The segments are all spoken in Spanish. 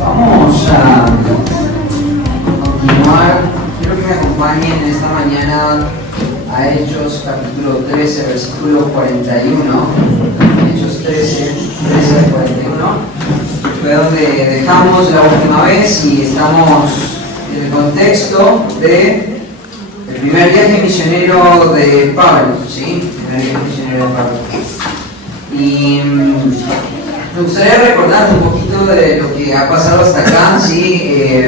Vamos a continuar. Quiero que me acompañen esta mañana a Hechos capítulo 13, versículo 41. Hechos 13 al 41. Fue donde dejamos la última vez y estamos en el contexto del primer viaje misionero de Pablo. ¿Sí? El primer viaje misionero de Pablo. Y me gustaría recordar un poquito de lo que ha pasado hasta acá, ¿sí?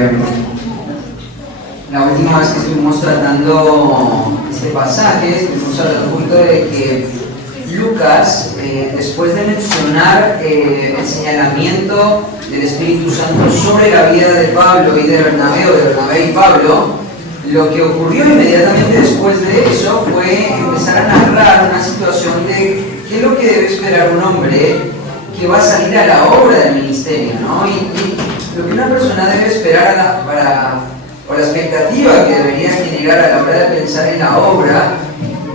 La última vez que estuvimos tratando este pasaje, estuvimos hablando un poquito de que Lucas, después de mencionar el señalamiento del Espíritu Santo sobre la vida de Pablo y de Bernabé y Pablo, lo que ocurrió inmediatamente después de eso fue empezar a narrar una situación de qué es lo que debe esperar un hombre que va a salir a la obra del ministerio, ¿no? Y lo que una persona debe esperar o la expectativa que debería generar a la hora de pensar en la obra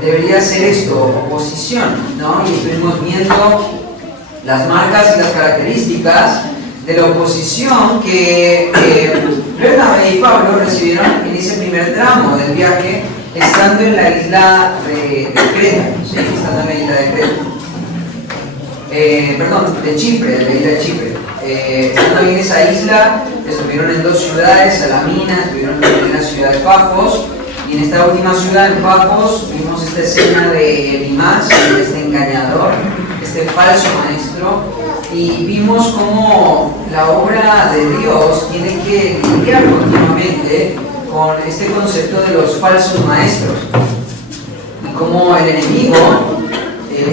debería ser esto: oposición, ¿no? Y estuvimos viendo las marcas y las características de la oposición que Bernabé y Pablo recibieron en ese primer tramo del viaje, estando en la isla de Creta, ¿sí? Estando en la isla de Creta. De Chipre, de la isla de Chipre. Estando ahí en esa isla, estuvieron en dos ciudades, Salamina, estuvieron en la ciudad de Pafos, y en esta última ciudad, en Pafos, vimos esta escena de Elimas, este engañador, este falso maestro, y vimos cómo la obra de Dios tiene que lidiar continuamente con este concepto de los falsos maestros, y cómo el enemigo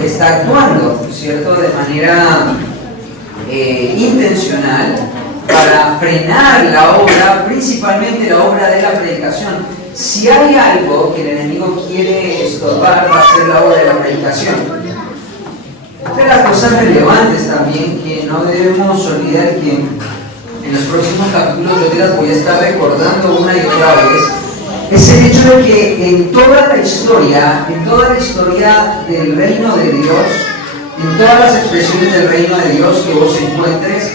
está actuando, ¿cierto?, de manera intencional para frenar la obra, principalmente la obra de la predicación. Si hay algo que el enemigo quiere estorbar, va a ser la obra de la predicación. Otra de las cosas relevantes también que no debemos olvidar, que en los próximos capítulos yo te las voy a estar recordando una y otra vez, es el hecho de que en toda la historia del reino de Dios, en todas las expresiones del reino de Dios que vos encuentres,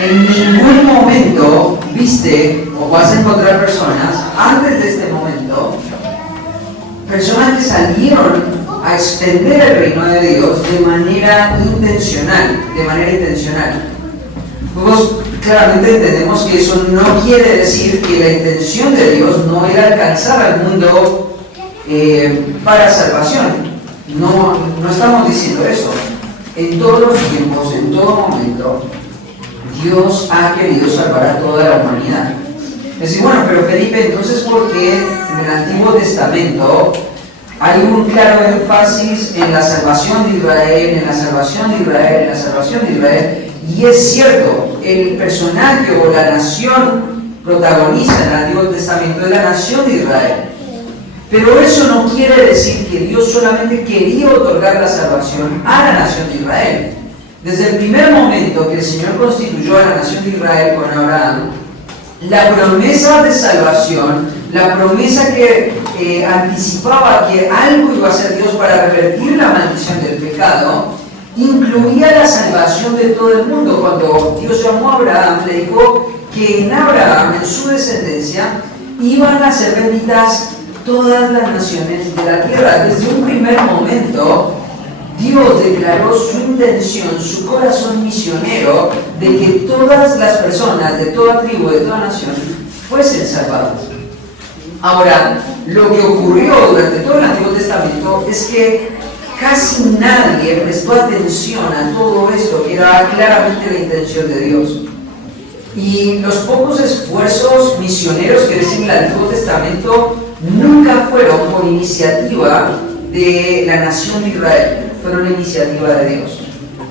en ningún momento viste o vas a encontrar personas, antes de este momento, personas que salieron a extender el reino de Dios de manera intencional. Pues claramente entendemos que eso no quiere decir que la intención de Dios no era alcanzar al mundo para salvación. No estamos diciendo eso. En todos los tiempos, en todo momento, Dios ha querido salvar a toda la humanidad. Es decir, bueno, pero Felipe, entonces, ¿por qué en el Antiguo Testamento hay un claro énfasis en la salvación de Israel, en la salvación de Israel, en la salvación de Israel? Y es cierto, el personaje o la nación protagonista en el Antiguo Testamento es la nación de Israel. Pero eso no quiere decir que Dios solamente quería otorgar la salvación a la nación de Israel. Desde el primer momento que el Señor constituyó a la nación de Israel con Abraham, la promesa de salvación, la promesa que anticipaba que algo iba a hacer Dios para revertir la maldición del pecado, incluía la salvación de todo el mundo. Cuando Dios llamó a Abraham, le dijo que en Abraham, en su descendencia, iban a ser benditas todas las naciones de la tierra. Desde un primer momento, Dios declaró su intención, su corazón misionero, de que todas las personas de toda tribu, de toda nación, fuesen salvadas. Ahora, lo que ocurrió durante todo el Antiguo Testamento es que casi nadie prestó atención a todo esto, que era claramente la intención de Dios. Y los pocos esfuerzos misioneros que ves en el Antiguo Testamento nunca fueron por iniciativa de la nación de Israel, fueron iniciativa de Dios.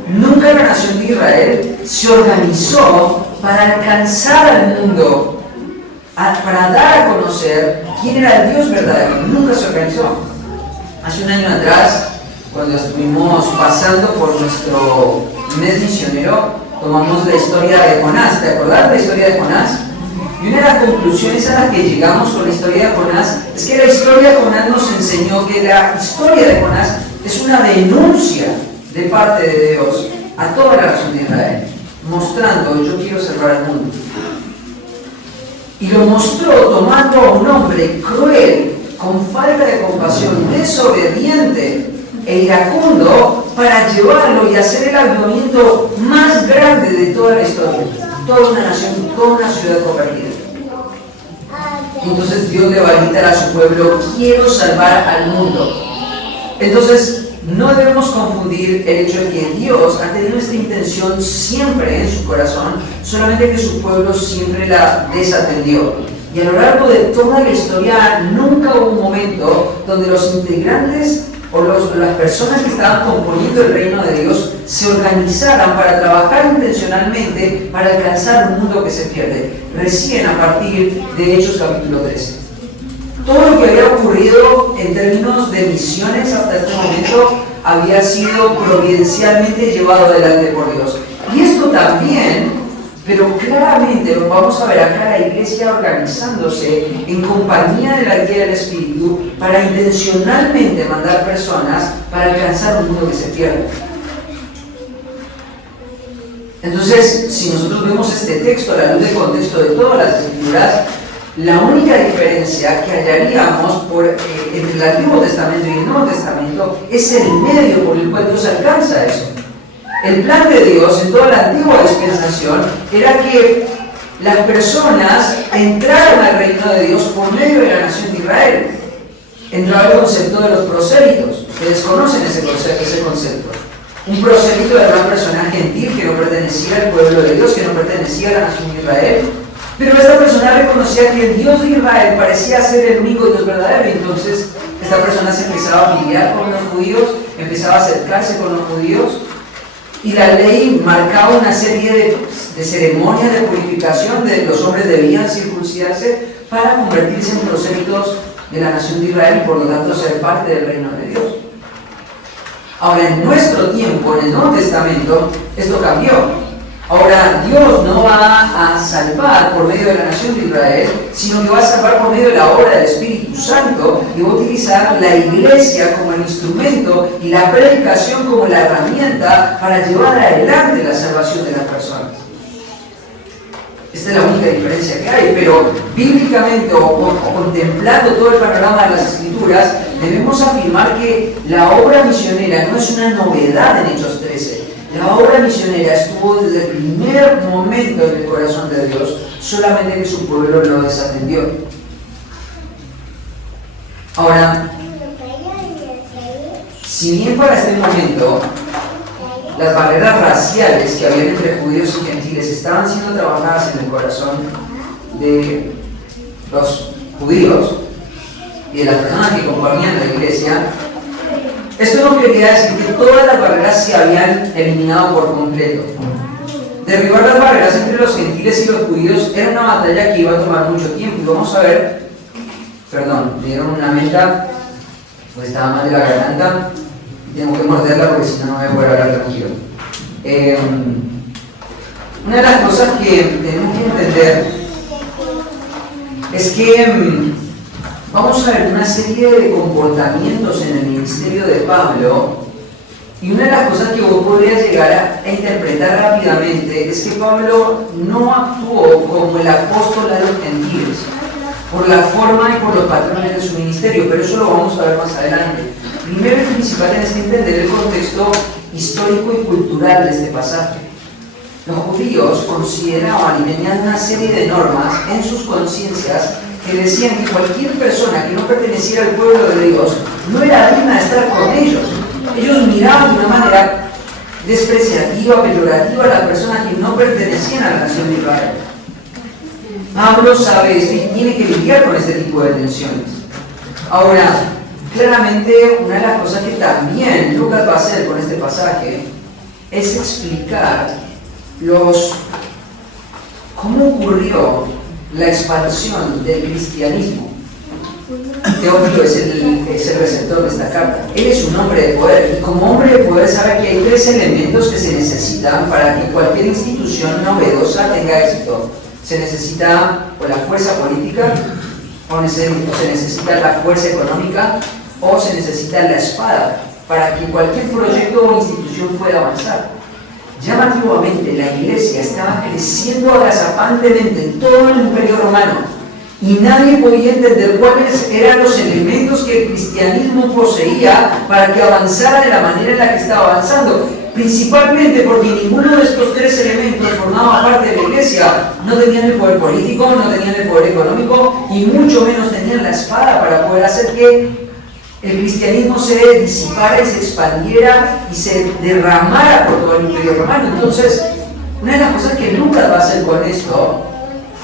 Nunca la nación de Israel se organizó para alcanzar al mundo, para dar a conocer quién era el Dios verdadero. Nunca se organizó. Hace un año atrás, cuando estuvimos pasando por nuestro mes misionero, tomamos la historia de Jonás. ¿Te acordás de la historia de Jonás? Y una de las conclusiones a las que llegamos con la historia de Jonás es que la historia de Jonás nos enseñó que la historia de Jonás es una denuncia de parte de Dios a toda la nación de Israel, mostrando: yo quiero salvar al mundo. Y lo mostró tomando a un hombre cruel, con falta de compasión, desobediente e iracundo, para llevarlo y hacer el avivamiento más grande de toda la historia. Toda una nación, toda una ciudad convertida. Entonces Dios le va a gritar a su pueblo: quiero salvar al mundo. Entonces no debemos confundir el hecho de que Dios ha tenido esta intención siempre en su corazón, solamente que su pueblo siempre la desatendió. Y a lo largo de toda la historia nunca hubo un momento donde los integrantes o las personas que estaban componiendo el reino de Dios se organizaran para trabajar intencionalmente para alcanzar un mundo que se pierde. Recién a partir de Hechos capítulo 13. Todo lo que había ocurrido en términos de misiones hasta este momento había sido providencialmente llevado adelante por Dios. Y esto también, pero claramente lo vamos a ver acá, la iglesia organizándose en compañía de la guía del Espíritu para intencionalmente mandar personas para alcanzar un mundo que se pierde. Entonces, si nosotros vemos este texto a la luz del contexto de todas las Escrituras, la única diferencia que hallaríamos entre el Antiguo Testamento y el Nuevo Testamento es el medio por el cual Dios alcanza eso. El plan de Dios en toda la antigua dispensación era que las personas entraran al reino de Dios por medio de la nación de Israel. Entraba el concepto de los prosélitos. Ustedes conocen ese concepto. Un prosélito era una persona gentil que no pertenecía al pueblo de Dios, que no pertenecía a la nación de Israel. Pero esta persona reconocía que el Dios de Israel parecía ser el único Dios verdadero, y entonces esta persona se empezaba a afiliar con los judíos, empezaba a acercarse con los judíos, y la ley marcaba una serie de ceremonias de purificación. Los hombres debían circuncidarse para convertirse en prosélitos de la nación de Israel y por lo tanto ser parte del reino de Dios. Ahora, en nuestro tiempo, en el Nuevo Testamento, esto cambió. Ahora, Dios no va a salvar por medio de la nación de Israel, sino que va a salvar por medio de la obra del Espíritu Santo, y va a utilizar la iglesia como el instrumento y la predicación como la herramienta para llevar adelante la salvación de las personas. Esta es la única diferencia que hay, pero bíblicamente o contemplando todo el panorama de las Escrituras, debemos afirmar que la obra misionera no es una novedad en Hechos 13. La obra misionera estuvo desde el primer momento en el corazón de Dios, solamente que su pueblo lo desatendió. Ahora, si bien para este momento las barreras raciales que había entre judíos y gentiles estaban siendo trabajadas en el corazón de los judíos y de las personas que componían la iglesia, esto no quería decir que todas las barreras se habían eliminado por completo. Derribar las barreras entre los gentiles y los judíos era una batalla que iba a tomar mucho tiempo. Y vamos a ver, me dieron una menta, pues estaba mal de la garganta, y tengo que morderla porque si no, no voy a poder hablar tranquilo. Una de las cosas que tenemos que entender es que vamos a ver una serie de comportamientos en el ministerio de Pablo, y una de las cosas que vos podrías llegar a interpretar rápidamente es que Pablo no actuó como el apóstol de los gentiles, por la forma y por los patrones de su ministerio, pero eso lo vamos a ver más adelante. Primero y principal es entender el contexto histórico y cultural de este pasaje. Los judíos consideraban y tenían una serie de normas en sus conciencias que decían que cualquier persona que no perteneciera al pueblo de Dios no era digna de estar con ellos. Ellos miraban de una manera despreciativa, peyorativa a la persona que no pertenecían a la nación de Israel. Pablo sabe esto y tiene que lidiar con este tipo de tensiones. Ahora, claramente una de las cosas que también Lucas va a hacer con este pasaje es explicar cómo ocurrió la expansión del cristianismo. Teófilo es el receptor de esta carta. Él es un hombre de poder y como hombre de poder sabe que hay tres elementos que se necesitan para que cualquier institución novedosa tenga éxito. Se necesita o la fuerza política, o se necesita la fuerza económica, o se necesita la espada para que cualquier proyecto o institución pueda avanzar. Llamativamente, la iglesia estaba creciendo agazapantemente en todo el imperio romano y nadie podía entender cuáles eran los elementos que el cristianismo poseía para que avanzara de la manera en la que estaba avanzando. Principalmente porque ninguno de estos tres elementos formaba parte de la iglesia. No tenían el poder político, no tenían el poder económico y mucho menos tenían la espada para poder hacer que el cristianismo se disipara y se expandiera y se derramara por todo el imperio romano. Entonces, una de las cosas que Lucas va a hacer con esto,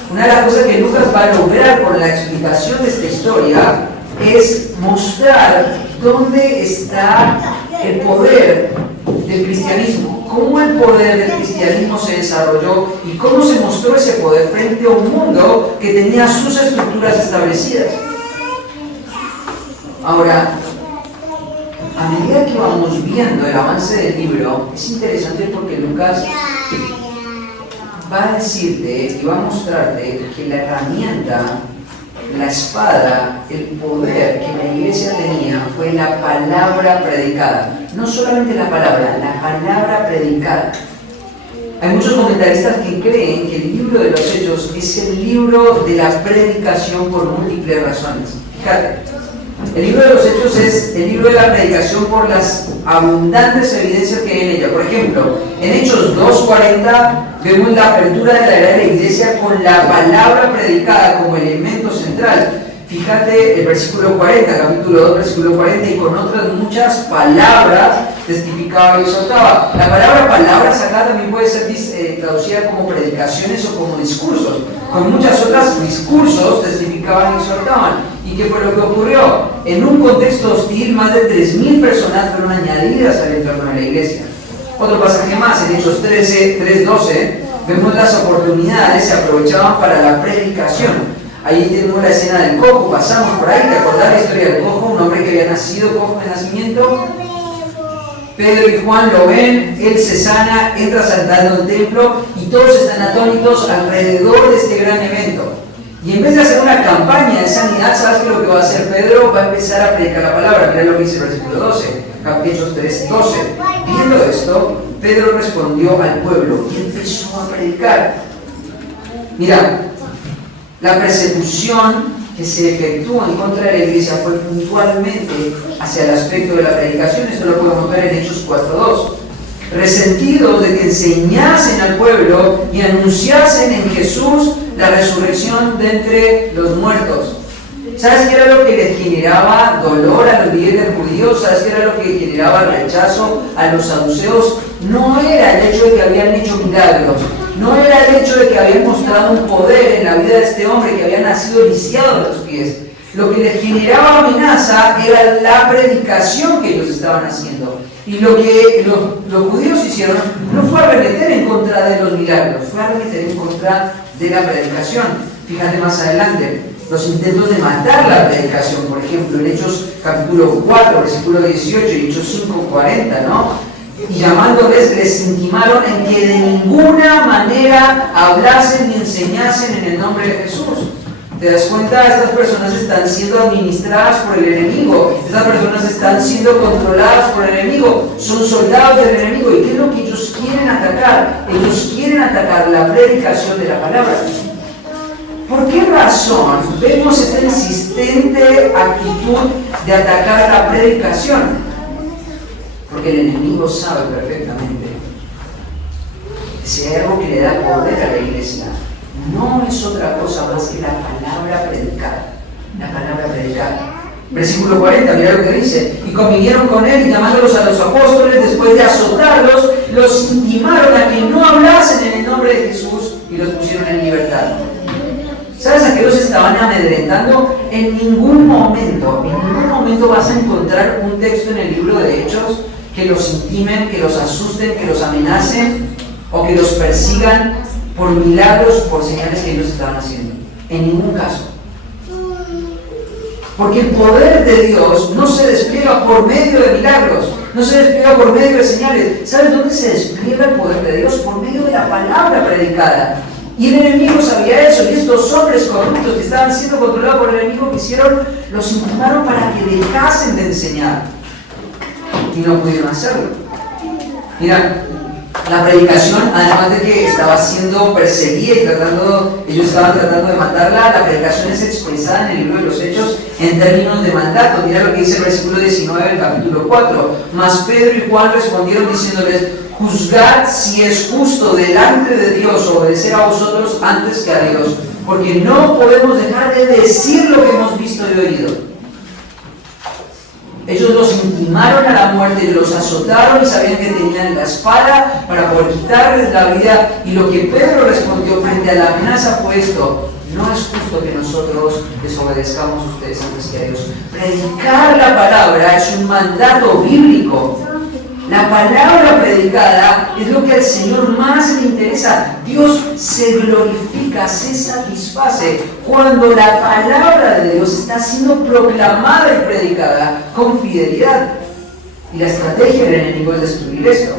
una de las cosas que Lucas va a lograr con la explicación de esta historia es mostrar dónde está el poder del cristianismo, cómo el poder del cristianismo se desarrolló y cómo se mostró ese poder frente a un mundo que tenía sus estructuras establecidas. Ahora, a medida que vamos viendo el avance del libro, es interesante porque Lucas va a decirte y va a mostrarte que la herramienta, la espada, el poder que la iglesia tenía fue la palabra predicada. No solamente la palabra predicada. Hay muchos comentaristas que creen que el libro de los Hechos es el libro de la predicación por múltiples razones. Fíjate. El libro de los Hechos es el libro de la predicación por las abundantes evidencias que hay en ella. Por ejemplo, en Hechos 2:40 vemos la apertura de la era de la iglesia con la palabra predicada como elemento central. Fíjate el versículo 40, capítulo 2, versículo 40, y con otras muchas palabras testificaba y exhortaba. La palabra palabras acá también puede ser traducida como predicaciones o como discursos. Con muchas otras discursos testificaban y exhortaban. ¿Y qué fue lo que ocurrió? En un contexto hostil, más de 3.000 personas fueron añadidas al entorno de la iglesia. Otro pasaje más, en Hechos 3:12, vemos las oportunidades se aprovechaban para la predicación. Ahí tenemos la escena del cojo, pasamos por ahí, ¿te acordás la historia del cojo? Un hombre que había nacido cojo de nacimiento. Pedro y Juan lo ven, él se sana, entra saltando al templo y todos están atónitos alrededor de este gran evento. Y en vez de hacer una campaña de sanidad, ¿sabes qué es lo que va a hacer Pedro? Va a empezar a predicar la palabra. Mira lo que dice el versículo 12, Hechos 3:12. Viendo esto, Pedro respondió al pueblo y empezó a predicar. Mira, la persecución que se efectuó en contra de la iglesia fue puntualmente hacia el aspecto de la predicación. Esto lo podemos ver en Hechos 4:2. Resentidos de que enseñasen al pueblo y anunciasen en Jesús la resurrección de entre los muertos. ¿Sabes qué era lo que les generaba dolor a los líderes judíos? ¿Sabes qué era lo que generaba rechazo a los saduceos? No era el hecho de que habían hecho milagros, no era el hecho de que habían mostrado un poder en la vida de este hombre que había nacido lisiado de los pies. Lo que les generaba amenaza era la predicación que ellos estaban haciendo. Y lo que los judíos hicieron no fue arremeter en contra de los milagros, fue arremeter en contra de la predicación. Fíjate más adelante, los intentos de matar la predicación, por ejemplo, en Hechos capítulo 4, versículo 18 y Hechos 5:40, ¿no? Y llamándoles, les intimaron en que de ninguna manera hablasen ni enseñasen en el nombre de Jesús. ¿Te das cuenta? Estas personas están siendo administradas por el enemigo. Estas personas están siendo controladas por el enemigo. Son soldados del enemigo. ¿Y qué es lo que ellos quieren atacar? Ellos quieren atacar la predicación de la palabra. ¿Por qué razón vemos esta insistente actitud de atacar la predicación? Porque el enemigo sabe perfectamente que si hay algo que le da poder a la iglesia, no es otra cosa más que la palabra predicada. La palabra predicada. Versículo 40, mira lo que dice. Y convinieron con él y llamándolos a los apóstoles, después de azotarlos, los intimaron a que no hablasen en el nombre de Jesús y los pusieron en libertad. ¿Sabes a qué los estaban amedrentando? En ningún momento vas a encontrar un texto en el libro de Hechos que los intimen, que los asusten, que los amenacen o que los persigan por milagros, por señales que ellos estaban haciendo. En ningún caso. Porque el poder de Dios no se despliega por medio de milagros, no se despliega por medio de señales. ¿Sabes dónde se despliega el poder de Dios? Por medio de la palabra predicada. Y el enemigo sabía eso, y estos hombres corruptos que estaban siendo controlados por el enemigo, que hicieron, los intimaron para que dejasen de enseñar. Y no pudieron hacerlo. Mira, la predicación, además de que estaba siendo perseguida y ellos estaban tratando de matarla, la predicación es expresada en el libro de los Hechos en términos de mandato. Mira lo que dice el versículo 19 del capítulo 4. Mas Pedro y Juan respondieron diciéndoles: juzgad si es justo delante de Dios obedecer a vosotros antes que a Dios, porque no podemos dejar de decir lo que hemos visto y oído. Ellos los intimaron a la muerte, los azotaron y sabían que tenían la espada para poder quitarles la vida. Y lo que Pedro respondió frente a la amenaza fue esto: no es justo que nosotros les obedezcamos a ustedes antes que a Dios. Predicar la palabra es un mandato bíblico. La palabra predicada es lo que al Señor más le interesa. Dios se glorifica, se satisface cuando la palabra de Dios está siendo proclamada y predicada con fidelidad. Y la estrategia del enemigo es destruir esto.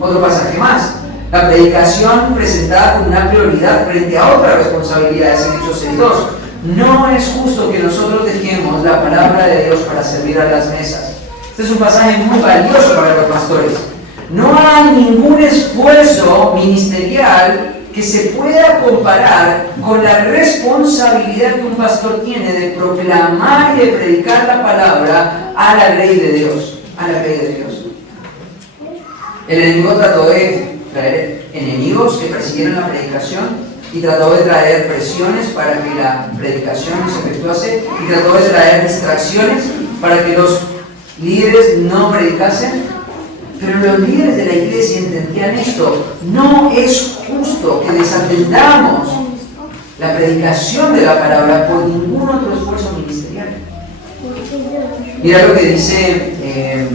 Otro pasaje más. La predicación presentada como una prioridad frente a otras responsabilidades en Hechos 6:2. No es justo que nosotros dejemos la palabra de Dios para servir a las mesas. Este es un pasaje muy valioso para los pastores. No hay ningún esfuerzo ministerial que se pueda comparar con la responsabilidad que un pastor tiene de proclamar y de predicar la palabra a la ley de Dios. A la ley de Dios. El enemigo trató de traer enemigos que persiguieran la predicación y trató de traer presiones para que la predicación no se efectuase y trató de traer distracciones para que los líderes no predicasen. Pero los líderes de la iglesia entendían esto: no es justo que desatendamos la predicación de la palabra por ningún otro esfuerzo ministerial. Mira lo que dice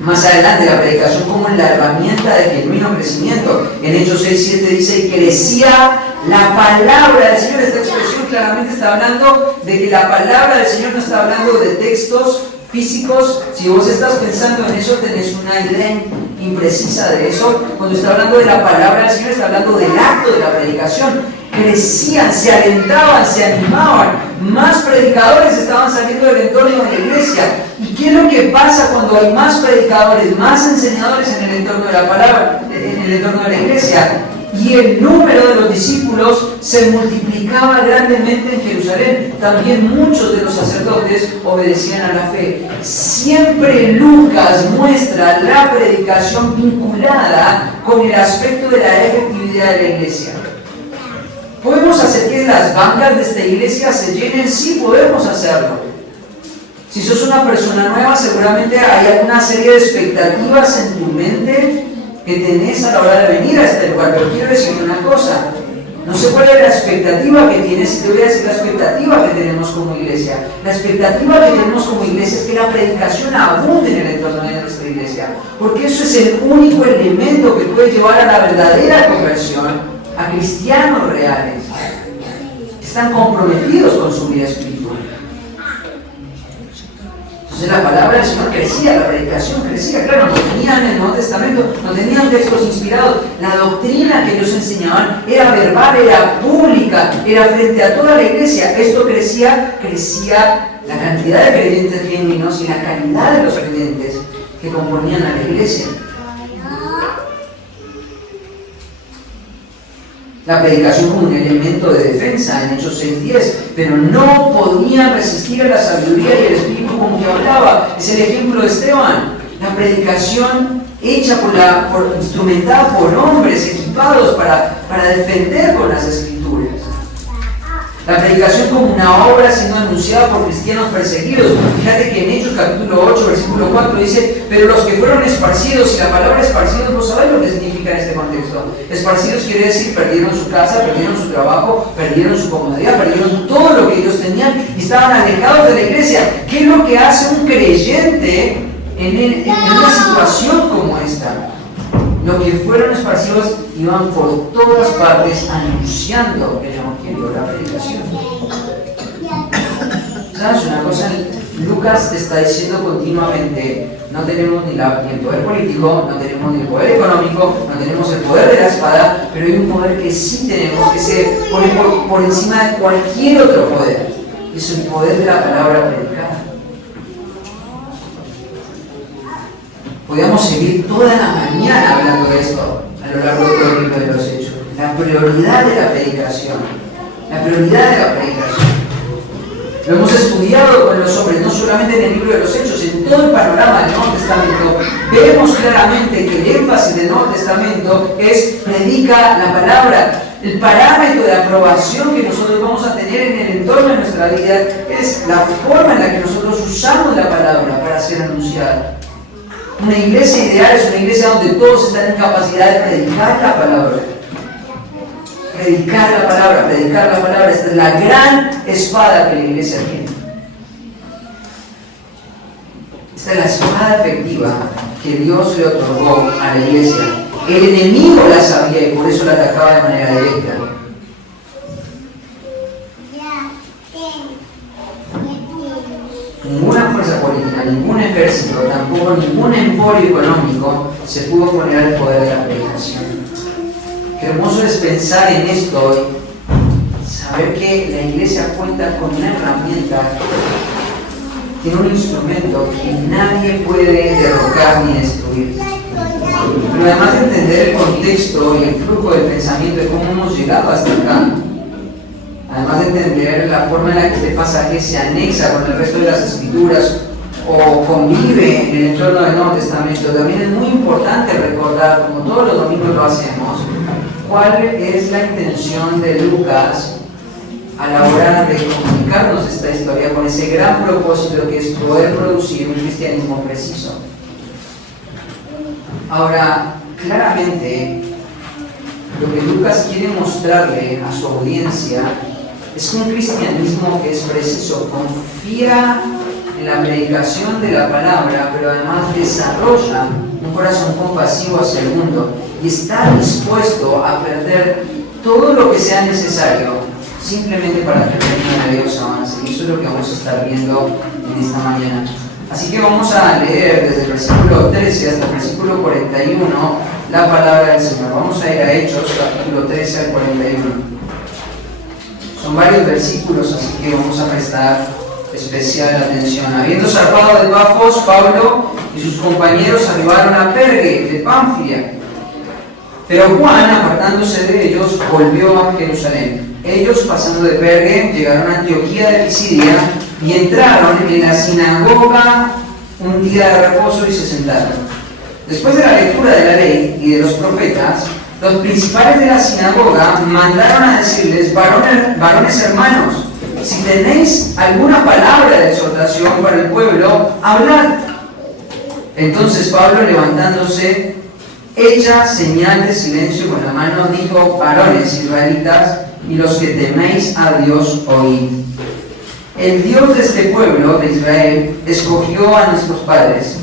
más adelante: la predicación como en la herramienta de genuino crecimiento. En Hechos 6:7 dice: y crecía la palabra del Señor. Esta expresión claramente está hablando de que la palabra del Señor no está hablando de textos físicos. Si vos estás pensando en eso, tenés una idea imprecisa de eso. Cuando está hablando de la palabra del Señor, está hablando del acto de la predicación. Crecían, se alentaban, se animaban. Más predicadores estaban saliendo del entorno de la iglesia. ¿Y qué es lo que pasa cuando hay más predicadores, más enseñadores en el entorno de la palabra, en el entorno de la iglesia? Y el número de los discípulos se multiplicaba grandemente en Jerusalén. También muchos de los sacerdotes obedecían a la fe. Siempre Lucas muestra la predicación vinculada con el aspecto de la efectividad de la iglesia. ¿Podemos hacer que las bancas de esta iglesia se llenen? Sí, podemos hacerlo. Si sos una persona nueva, seguramente hay alguna serie de expectativas en tu mente que tenés a la hora de venir a este lugar. Pero quiero decirte una cosa: no sé cuál es la expectativa que tienes, te voy a decir la expectativa que tenemos como iglesia. La expectativa que tenemos como iglesia es que la predicación abunde en el entorno de nuestra iglesia, porque eso es el único elemento que puede llevar a la verdadera conversión a cristianos reales, que están comprometidos con su vida espiritual. Entonces la palabra del Señor crecía, la predicación crecía. Claro, no tenían el Nuevo Testamento, no tenían textos inspirados. La doctrina que ellos enseñaban era verbal, era pública, era frente a toda la iglesia. Esto crecía la cantidad de creyentes genuinos y la calidad de los creyentes que componían a la iglesia. La predicación como un elemento de defensa en Hechos 6:10, pero no podían resistir a la sabiduría y el espíritu con que hablaba. Es el ejemplo de Esteban. La predicación hecha instrumentada por hombres equipados para defender con las escrituras. La predicación como una obra siendo anunciada por cristianos perseguidos. Fíjate que en Hechos capítulo 8, versículo 4 dice, pero los que fueron esparcidos, y la palabra esparcidos, ¿vos sabés lo que significa en este contexto? Esparcidos quiere decir perdieron su casa, perdieron su trabajo, perdieron su comodidad, perdieron todo lo que ellos tenían y estaban alejados de la iglesia. ¿Qué es lo que hace un creyente en una situación como esta? Los que fueron esparcidos iban por todas partes anunciando el evangelio, la predicación. ¿Sabes una cosa? Lucas te está diciendo continuamente, no tenemos ni el poder político, no tenemos ni el poder económico, no tenemos el poder de la espada, pero hay un poder que sí tenemos, que se pone por encima de cualquier otro poder. Es el poder de la palabra predicada. Podríamos seguir toda la mañana hablando de esto a lo largo de todo el libro de los Hechos. La prioridad de la predicación. La prioridad de la predicación. Lo hemos estudiado con los hombres, no solamente en el libro de los Hechos, en todo el panorama del Nuevo Testamento. Vemos claramente que el énfasis del Nuevo Testamento es predica la palabra. El parámetro de aprobación que nosotros vamos a tener en el entorno de nuestra vida es la forma en la que nosotros usamos la palabra para ser anunciada. Una iglesia ideal es una iglesia donde todos están en capacidad de predicar la palabra. Predicar la palabra, predicar la palabra. Esta es la gran espada que la iglesia tiene. Esta es la espada efectiva que Dios le otorgó a la iglesia. El enemigo la sabía y por eso la atacaba de manera directa. Ninguna fuerza política, ningún ejército, tampoco ningún emporio económico se pudo poner al poder de la predicación. Qué hermoso es pensar en esto hoy, saber que la iglesia cuenta con una herramienta, tiene un instrumento que nadie puede derrocar ni destruir. Pero además de entender el contexto y el flujo del pensamiento de cómo hemos llegado hasta acá, además de entender la forma en la que este pasaje se anexa con el resto de las escrituras o convive en el entorno del Nuevo Testamento, también es muy importante recordar, como todos los domingos lo hacemos, cuál es la intención de Lucas a la hora de comunicarnos esta historia con ese gran propósito que es poder producir un cristianismo preciso. Ahora, claramente, lo que Lucas quiere mostrarle a su audiencia es un cristianismo que es preciso, confía en la predicación de la palabra, pero además desarrolla un corazón compasivo hacia el mundo y está dispuesto a perder todo lo que sea necesario simplemente para que el reino de Dios avance. Y eso es lo que vamos a estar viendo en esta mañana. Así que vamos a leer desde el versículo 13 hasta el versículo 41 la palabra del Señor. Vamos a ir a Hechos, capítulo 13 al 41. Son varios versículos, así que vamos a prestar especial atención. Habiendo zarpado de Pafos, Pablo y sus compañeros arribaron a Perge de Pamfilia. Pero Juan, apartándose de ellos, volvió a Jerusalén. Ellos, pasando de Perge, llegaron a Antioquía de Pisidia y entraron en la sinagoga un día de reposo y se sentaron. Después de la lectura de la ley y de los profetas, los principales de la sinagoga mandaron a decirles: varones hermanos, si tenéis alguna palabra de exhortación para el pueblo, hablad. Entonces Pablo, levantándose, hecha señal de silencio con la mano, dijo: varones israelitas, y los que teméis a Dios, oíd. El Dios de este pueblo, de Israel, escogió a nuestros padres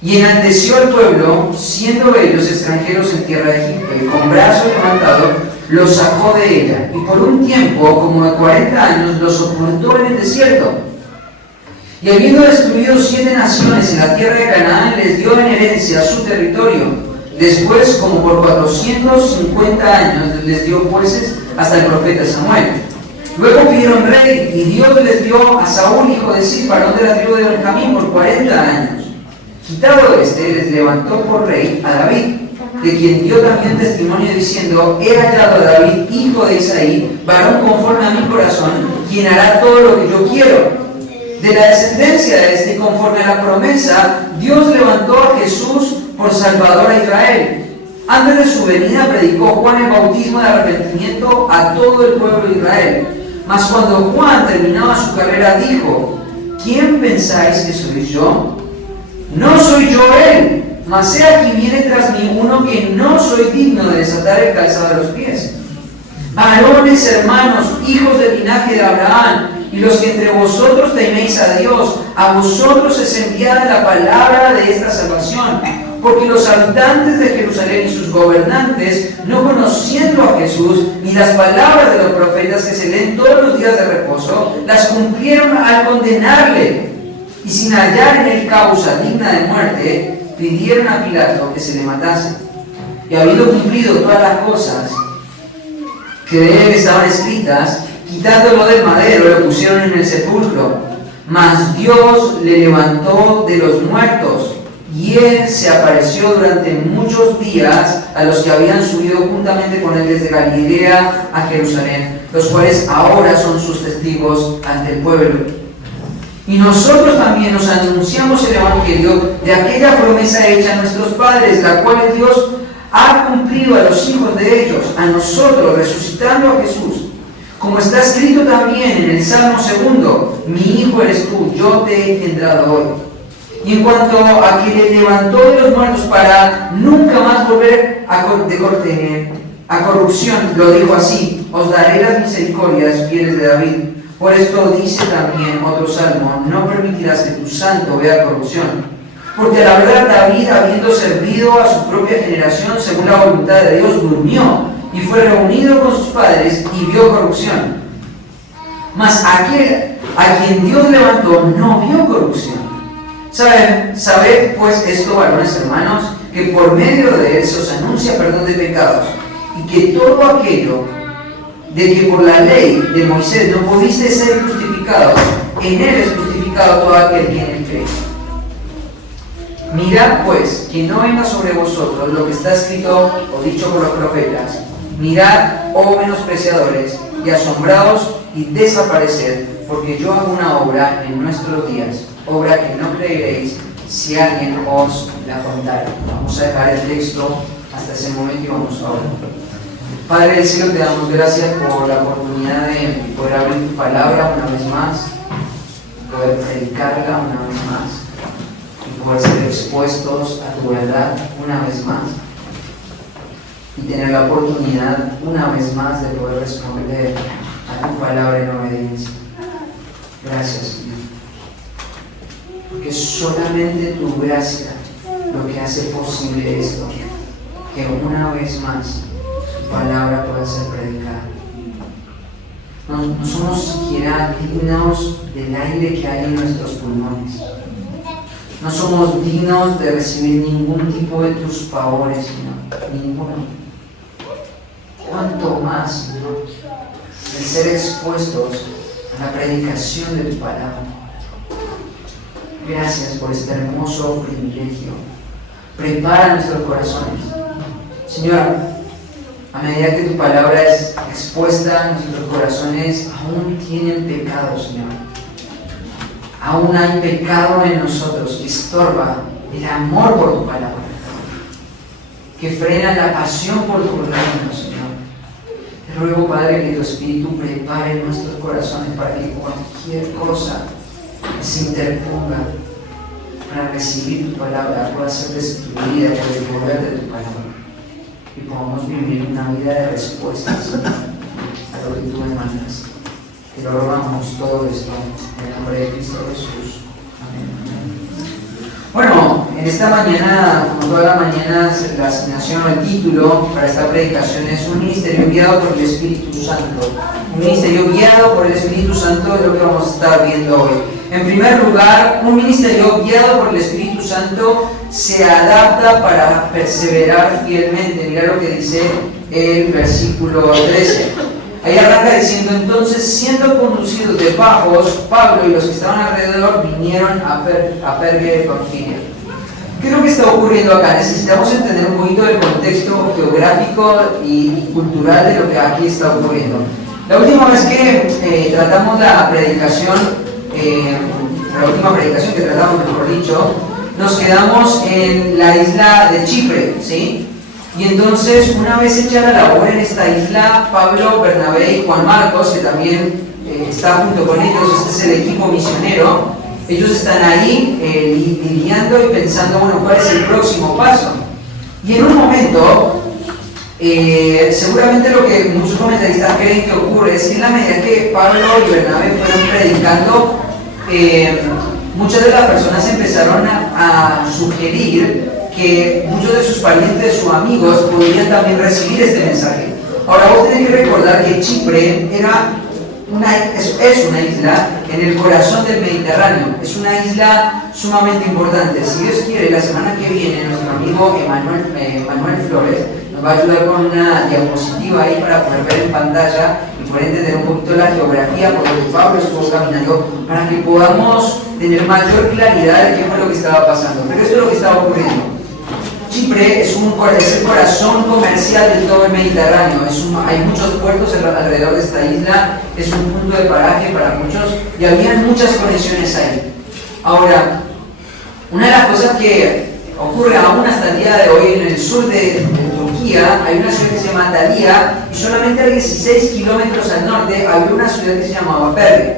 y enalteció al pueblo, siendo ellos extranjeros en tierra de Egipto, y con brazo levantado los sacó de ella, y por un tiempo como de 40 años los ocultó en el desierto. Y habiendo destruido 7 naciones en la tierra de Canaán, les dio en herencia su territorio. Después, como por 450 años, les dio jueces hasta el profeta Samuel. Luego pidieron rey, y Dios les dio a Saúl, hijo de Cis, varón de la tribu de Benjamín, por 40 años. Quitado este, les levantó por rey a David, de quien dio también testimonio diciendo: he hallado a David, hijo de Isaí, varón conforme a mi corazón, quien hará todo lo que yo quiero. De la descendencia de este, conforme a la promesa, Dios levantó a Jesús por Salvador a Israel. Antes de su venida predicó Juan el bautismo de arrepentimiento a todo el pueblo de Israel. Mas cuando Juan terminaba su carrera dijo: ¿quién pensáis que soy yo? No soy yo él, mas he aquí viene tras mí uno que no soy digno de desatar el calzado de los pies. Varones, hermanos, hijos del linaje de Abraham, y los que entre vosotros teméis a Dios, a vosotros es enviada la palabra de esta salvación, porque los habitantes de Jerusalén y sus gobernantes, no conociendo a Jesús, ni las palabras de los profetas que se leen todos los días de reposo, las cumplieron al condenarle, y sin hallar en él causa digna de muerte, pidieron a Pilato que se le matase. Y habiendo cumplido todas las cosas que de él estaban escritas, quitándolo del madero, lo pusieron en el sepulcro. Mas Dios le levantó de los muertos, y él se apareció durante muchos días a los que habían subido juntamente con él desde Galilea a Jerusalén, los cuales ahora son sus testigos ante el pueblo. Y nosotros también nos anunciamos el evangelio de aquella promesa hecha a nuestros padres, la cual Dios ha cumplido a los hijos de ellos, a nosotros, resucitando a Jesús. Como está escrito también en el Salmo 2, mi hijo eres tú, yo te he engendrado hoy. Y en cuanto a que le levantó de los muertos para nunca más volver a corrupción, lo dijo así: os daré las misericordias fieles de David. Por esto dice también otro salmo: no permitirás que tu santo vea corrupción. Porque a la verdad David, habiendo servido a su propia generación según la voluntad de Dios, durmió y fue reunido con sus padres y vio corrupción. Mas aquel a quien Dios levantó no vio corrupción. Sabed pues esto, varones hermanos, que por medio de él se os anuncia perdón de pecados, y que todo aquello de que por la ley de Moisés no pudiste ser justificados, en él es justificado todo aquel que en él cree. Mirad pues que no venga sobre vosotros lo que está escrito o dicho por los profetas. Mirad, oh menospreciadores, y asombraos y desapareced, porque yo hago una obra en nuestros días, obra que no creeréis si alguien os la contare. Vamos a dejar el texto hasta ese momento y vamos a orar. Padre del cielo, te damos gracias por la oportunidad de poder abrir tu palabra una vez más, poder predicarla una vez más, poder ser expuestos a tu verdad una vez más y tener la oportunidad una vez más de poder responder a tu palabra en obediencia. Gracias, Señor, porque solamente tu gracia lo que hace posible esto, que una vez más tu palabra pueda ser predicada. No somos siquiera dignos del aire que hay en nuestros pulmones. No somos dignos de recibir ningún tipo de tus favores, Señor. Ninguno. ¿Cuánto más, Señor, de ser expuestos a la predicación de tu palabra? Gracias por este hermoso privilegio. Prepara nuestros corazones. Señor, a medida que tu palabra es expuesta, nuestros corazones aún tienen pecado, Señor. Aún hay pecado en nosotros que estorba el amor por tu palabra, que frena la pasión por tu reino, Señor. Te ruego, Padre, que tu Espíritu prepare nuestros corazones para que cualquier cosa que se interponga para recibir tu palabra pueda ser destruida por el poder de tu palabra y podamos vivir una vida de respuesta, Señor, a lo que tú demandas. Te lo rogamos todo esto en el nombre de Cristo Jesús. Amén. Bueno, en esta mañana, como toda la mañana, la asignación o el título para esta predicación es un ministerio guiado por el Espíritu Santo. Un ministerio guiado por el Espíritu Santo es lo que vamos a estar viendo hoy. En primer lugar, un ministerio guiado por el Espíritu Santo se adapta para perseverar fielmente. Mira lo que dice el versículo 13. Ahí arranca diciendo: entonces, siendo conducidos de Pafos, Pablo y los que estaban alrededor vinieron a Perge de Panfilia. ¿Qué es lo que está ocurriendo acá? Necesitamos entender un poquito del contexto geográfico y cultural de lo que aquí está ocurriendo. La última vez que tratamos la predicación, la última predicación que tratamos, mejor dicho, nos quedamos en la isla de Chipre, ¿sí? Y entonces, una vez hecha la labor en esta isla, Pablo, Bernabé y Juan Marcos, que también está junto con ellos, este es el equipo misionero. Ellos están ahí lidiando y pensando, bueno, ¿cuál es el próximo paso? Y en un momento, seguramente lo que muchos comentaristas creen que ocurre es que en la medida que Pablo y Bernabé fueron predicando, muchas de las personas empezaron a sugerir que muchos de sus parientes o amigos podrían también recibir este mensaje. Ahora vos tenés que recordar que Chipre es una isla en el corazón del Mediterráneo, es una isla sumamente importante. Si Dios quiere, la semana que viene nuestro amigo Manuel Flores nos va a ayudar con una diapositiva ahí para poder ver en pantalla y poder entender un poquito la geografía por donde Pablo estuvo caminando, para que podamos tener mayor claridad de qué fue lo que estaba pasando. Pero esto es lo que estaba ocurriendo. Chipre es el corazón comercial de todo el Mediterráneo. Hay muchos puertos alrededor de esta isla, es un punto de paraje para muchos y había muchas conexiones ahí. Ahora, una de las cosas que ocurre aún hasta el día de hoy en el sur de Turquía, hay una ciudad que se llama Antalya y solamente a 16 kilómetros al norte había una ciudad que se llamaba Perge.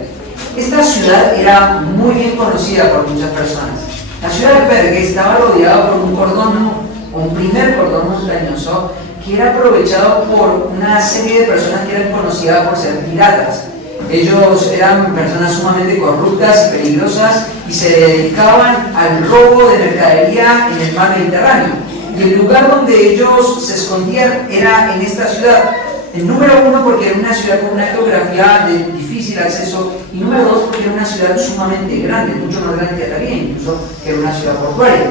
Esta ciudad era muy bien conocida por muchas personas. La ciudad de Perge estaba rodeada por un primer cordón montañoso que era aprovechado por una serie de personas que eran conocidas por ser piratas. Ellos eran personas sumamente corruptas y peligrosas y se dedicaban al robo de mercadería en el mar Mediterráneo. Y el lugar donde ellos se escondían era en esta ciudad. El número uno, porque era una ciudad con una geografía de difícil acceso, y número dos, porque era una ciudad sumamente grande, mucho más grande que Antalya, incluso que era una ciudad portuaria.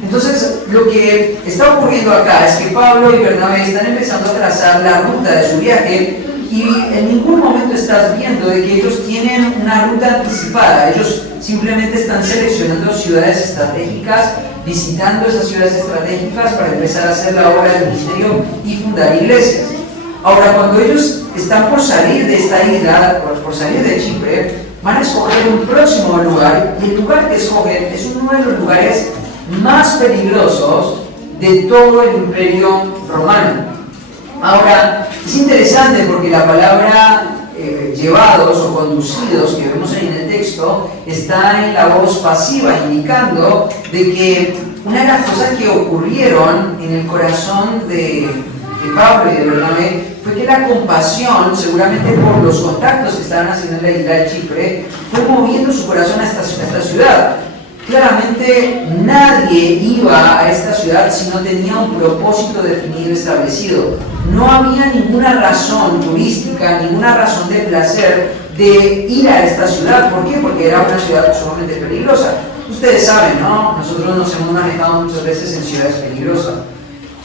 Entonces, lo que está ocurriendo acá es que Pablo y Bernabé están empezando a trazar la ruta de su viaje y en ningún momento estás viendo de que ellos tienen una ruta anticipada. Ellos simplemente están seleccionando ciudades estratégicas, visitando esas ciudades estratégicas para empezar a hacer la obra del ministerio y fundar iglesias. Ahora, cuando ellos están por salir de esta isla, por salir de Chipre, van a escoger un próximo lugar y el lugar que escogen es uno de los lugares más peligrosos de todo el imperio romano. Ahora, es interesante porque la palabra llevados o conducidos que vemos ahí en el texto está en la voz pasiva, indicando de que una de las cosas que ocurrieron en el corazón de Pablo y de Bernabé fue que la compasión, seguramente por los contactos que estaban haciendo en la isla de Chipre, fue moviendo su corazón a esta ciudad. Claramente nadie iba a esta ciudad si no tenía un propósito definido, establecido. No había ninguna razón turística, ninguna razón de placer de ir a esta ciudad. ¿Por qué? Porque era una ciudad sumamente peligrosa. Ustedes saben, ¿no? Nosotros nos hemos manejado muchas veces en ciudades peligrosas.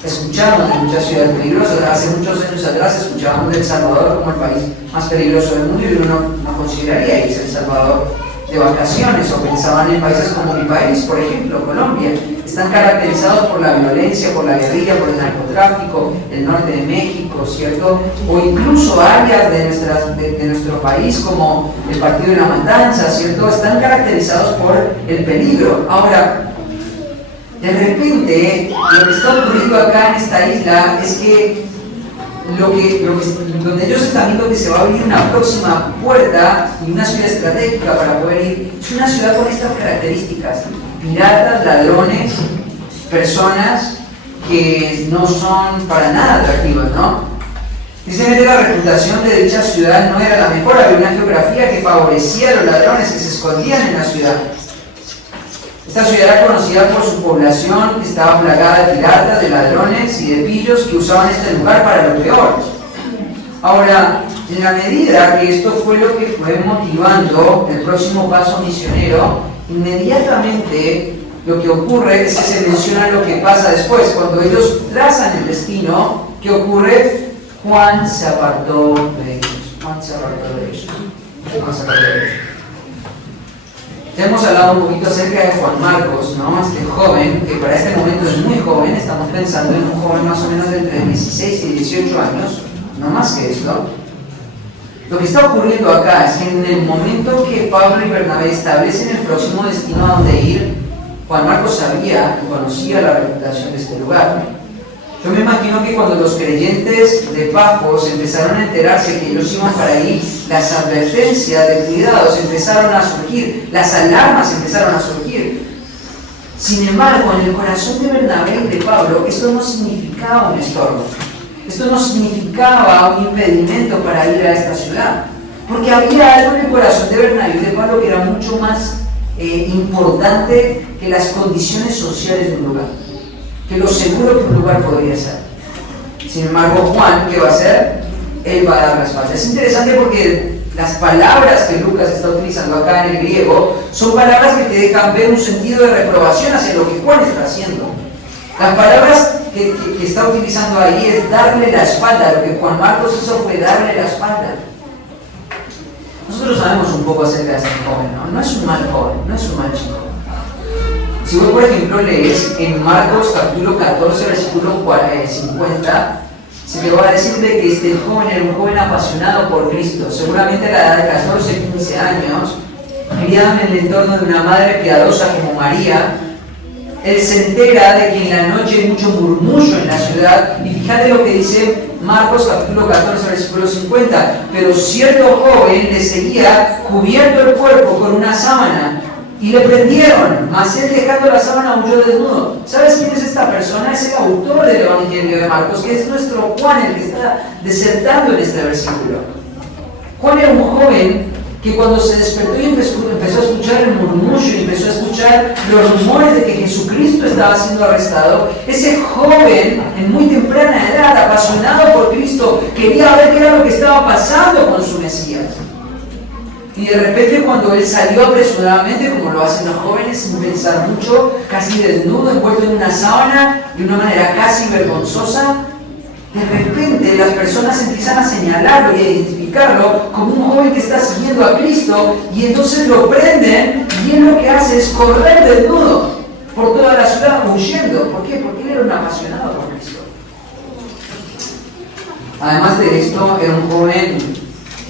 Escuchamos de muchas ciudades peligrosas. Hace muchos años atrás escuchábamos de El Salvador como el país más peligroso del mundo y uno no consideraría irse a El Salvador de vacaciones, o pensaban en países como mi país, por ejemplo, Colombia. Están caracterizados por la violencia, por la guerrilla, por el narcotráfico, el norte de México, ¿cierto? O incluso áreas de nuestro país como el Partido de la Matanza, ¿cierto? Están caracterizados por el peligro. Ahora, de repente, lo que está ocurriendo acá en esta isla es que donde ellos están viendo que se va a abrir una próxima puerta y una ciudad estratégica para poder ir, es una ciudad con estas características: piratas, ladrones, personas que no son para nada atractivas, ¿no? Dicen que la reputación de dicha ciudad no era la mejor, había una geografía que favorecía a los ladrones que se escondían en la ciudad. Esta ciudad era conocida por su población que estaba plagada de piratas, de ladrones y de pillos que usaban este lugar para lo peor. Ahora, en la medida que esto fue lo que fue motivando el próximo paso misionero, inmediatamente lo que ocurre es que se menciona lo que pasa después. Cuando ellos trazan el destino, ¿qué ocurre? Juan se apartó de ellos. Juan se apartó de ellos. Juan se apartó de ellos. Ya hemos hablado un poquito acerca de Juan Marcos, ¿no? Este joven, que para este momento es muy joven, estamos pensando en un joven más o menos de entre 16 y 18 años, no más que esto. Lo que está ocurriendo acá es que en el momento que Pablo y Bernabé establecen el próximo destino a donde ir, Juan Marcos sabía y conocía la reputación de este lugar. Yo me imagino que cuando los creyentes de Pafos empezaron a enterarse que ellos iban para ahí, las advertencias de cuidados empezaron a surgir, las alarmas empezaron a surgir. Sin embargo, en el corazón de Bernabé y de Pablo, esto no significaba un estorbo. Esto no significaba un impedimento para ir a esta ciudad. Porque había algo en el corazón de Bernabé y de Pablo que era mucho más importante que las condiciones sociales de un lugar. Que lo seguro que un lugar podría ser. Sin embargo, Juan, ¿qué va a hacer? Él va a dar la espalda. Es interesante porque las palabras que Lucas está utilizando acá en el griego son palabras que te dejan ver un sentido de reprobación hacia lo que Juan está haciendo. Las palabras que está utilizando ahí es darle la espalda. Lo que Juan Marcos hizo fue darle la espalda. Nosotros sabemos un poco acerca de este joven, ¿no? No es un mal joven, no es un mal chico. Si vos, por ejemplo, lees en Marcos capítulo 14, versículo 50, se te va a decir de que este joven era un joven apasionado por Cristo. Seguramente a la edad de 14, 15 años, criado en el entorno de una madre piadosa como María, él se entera de que en la noche hay mucho murmullo en la ciudad. Y fíjate lo que dice Marcos capítulo 14, versículo 50. Pero cierto joven le seguía cubierto el cuerpo con una sábana. Y le prendieron, mas él dejando la sábana huyó desnudo. ¿Sabes quién es esta persona? Es el autor del Evangelio de Marcos, que es nuestro Juan, el que está desertando en este versículo. Juan era un joven que cuando se despertó y empezó a escuchar el murmullo y empezó a escuchar los rumores de que Jesucristo estaba siendo arrestado, ese joven en muy temprana edad, apasionado por Cristo, quería ver qué era lo que estaba pasando con su Mesías. Y de repente cuando él salió apresuradamente, como lo hacen los jóvenes, sin pensar mucho, casi desnudo, envuelto en una sábana, de una manera casi vergonzosa, de repente las personas empiezan a señalarlo y a identificarlo como un joven que está siguiendo a Cristo, y entonces lo prenden y él lo que hace es correr desnudo por toda la ciudad huyendo. ¿Por qué? Porque él era un apasionado por Cristo. Además de esto, era un joven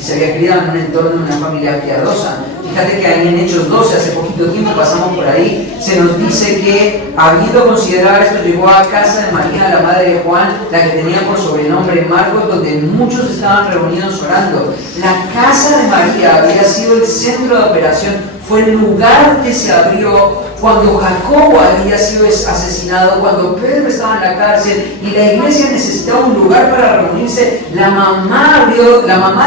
se había criado en un entorno de una familia piadosa. Fíjate que ahí en Hechos 12, hace poquito tiempo pasamos por ahí, se nos dice que habiendo considerado esto, llegó a casa de María, la madre de Juan, la que tenía por sobrenombre Marcos, donde muchos estaban reunidos orando. La casa de María había sido el centro de operación, fue el lugar que se abrió cuando Jacobo había sido asesinado, cuando Pedro estaba en la cárcel y la iglesia necesitaba un lugar para reunirse. La mamá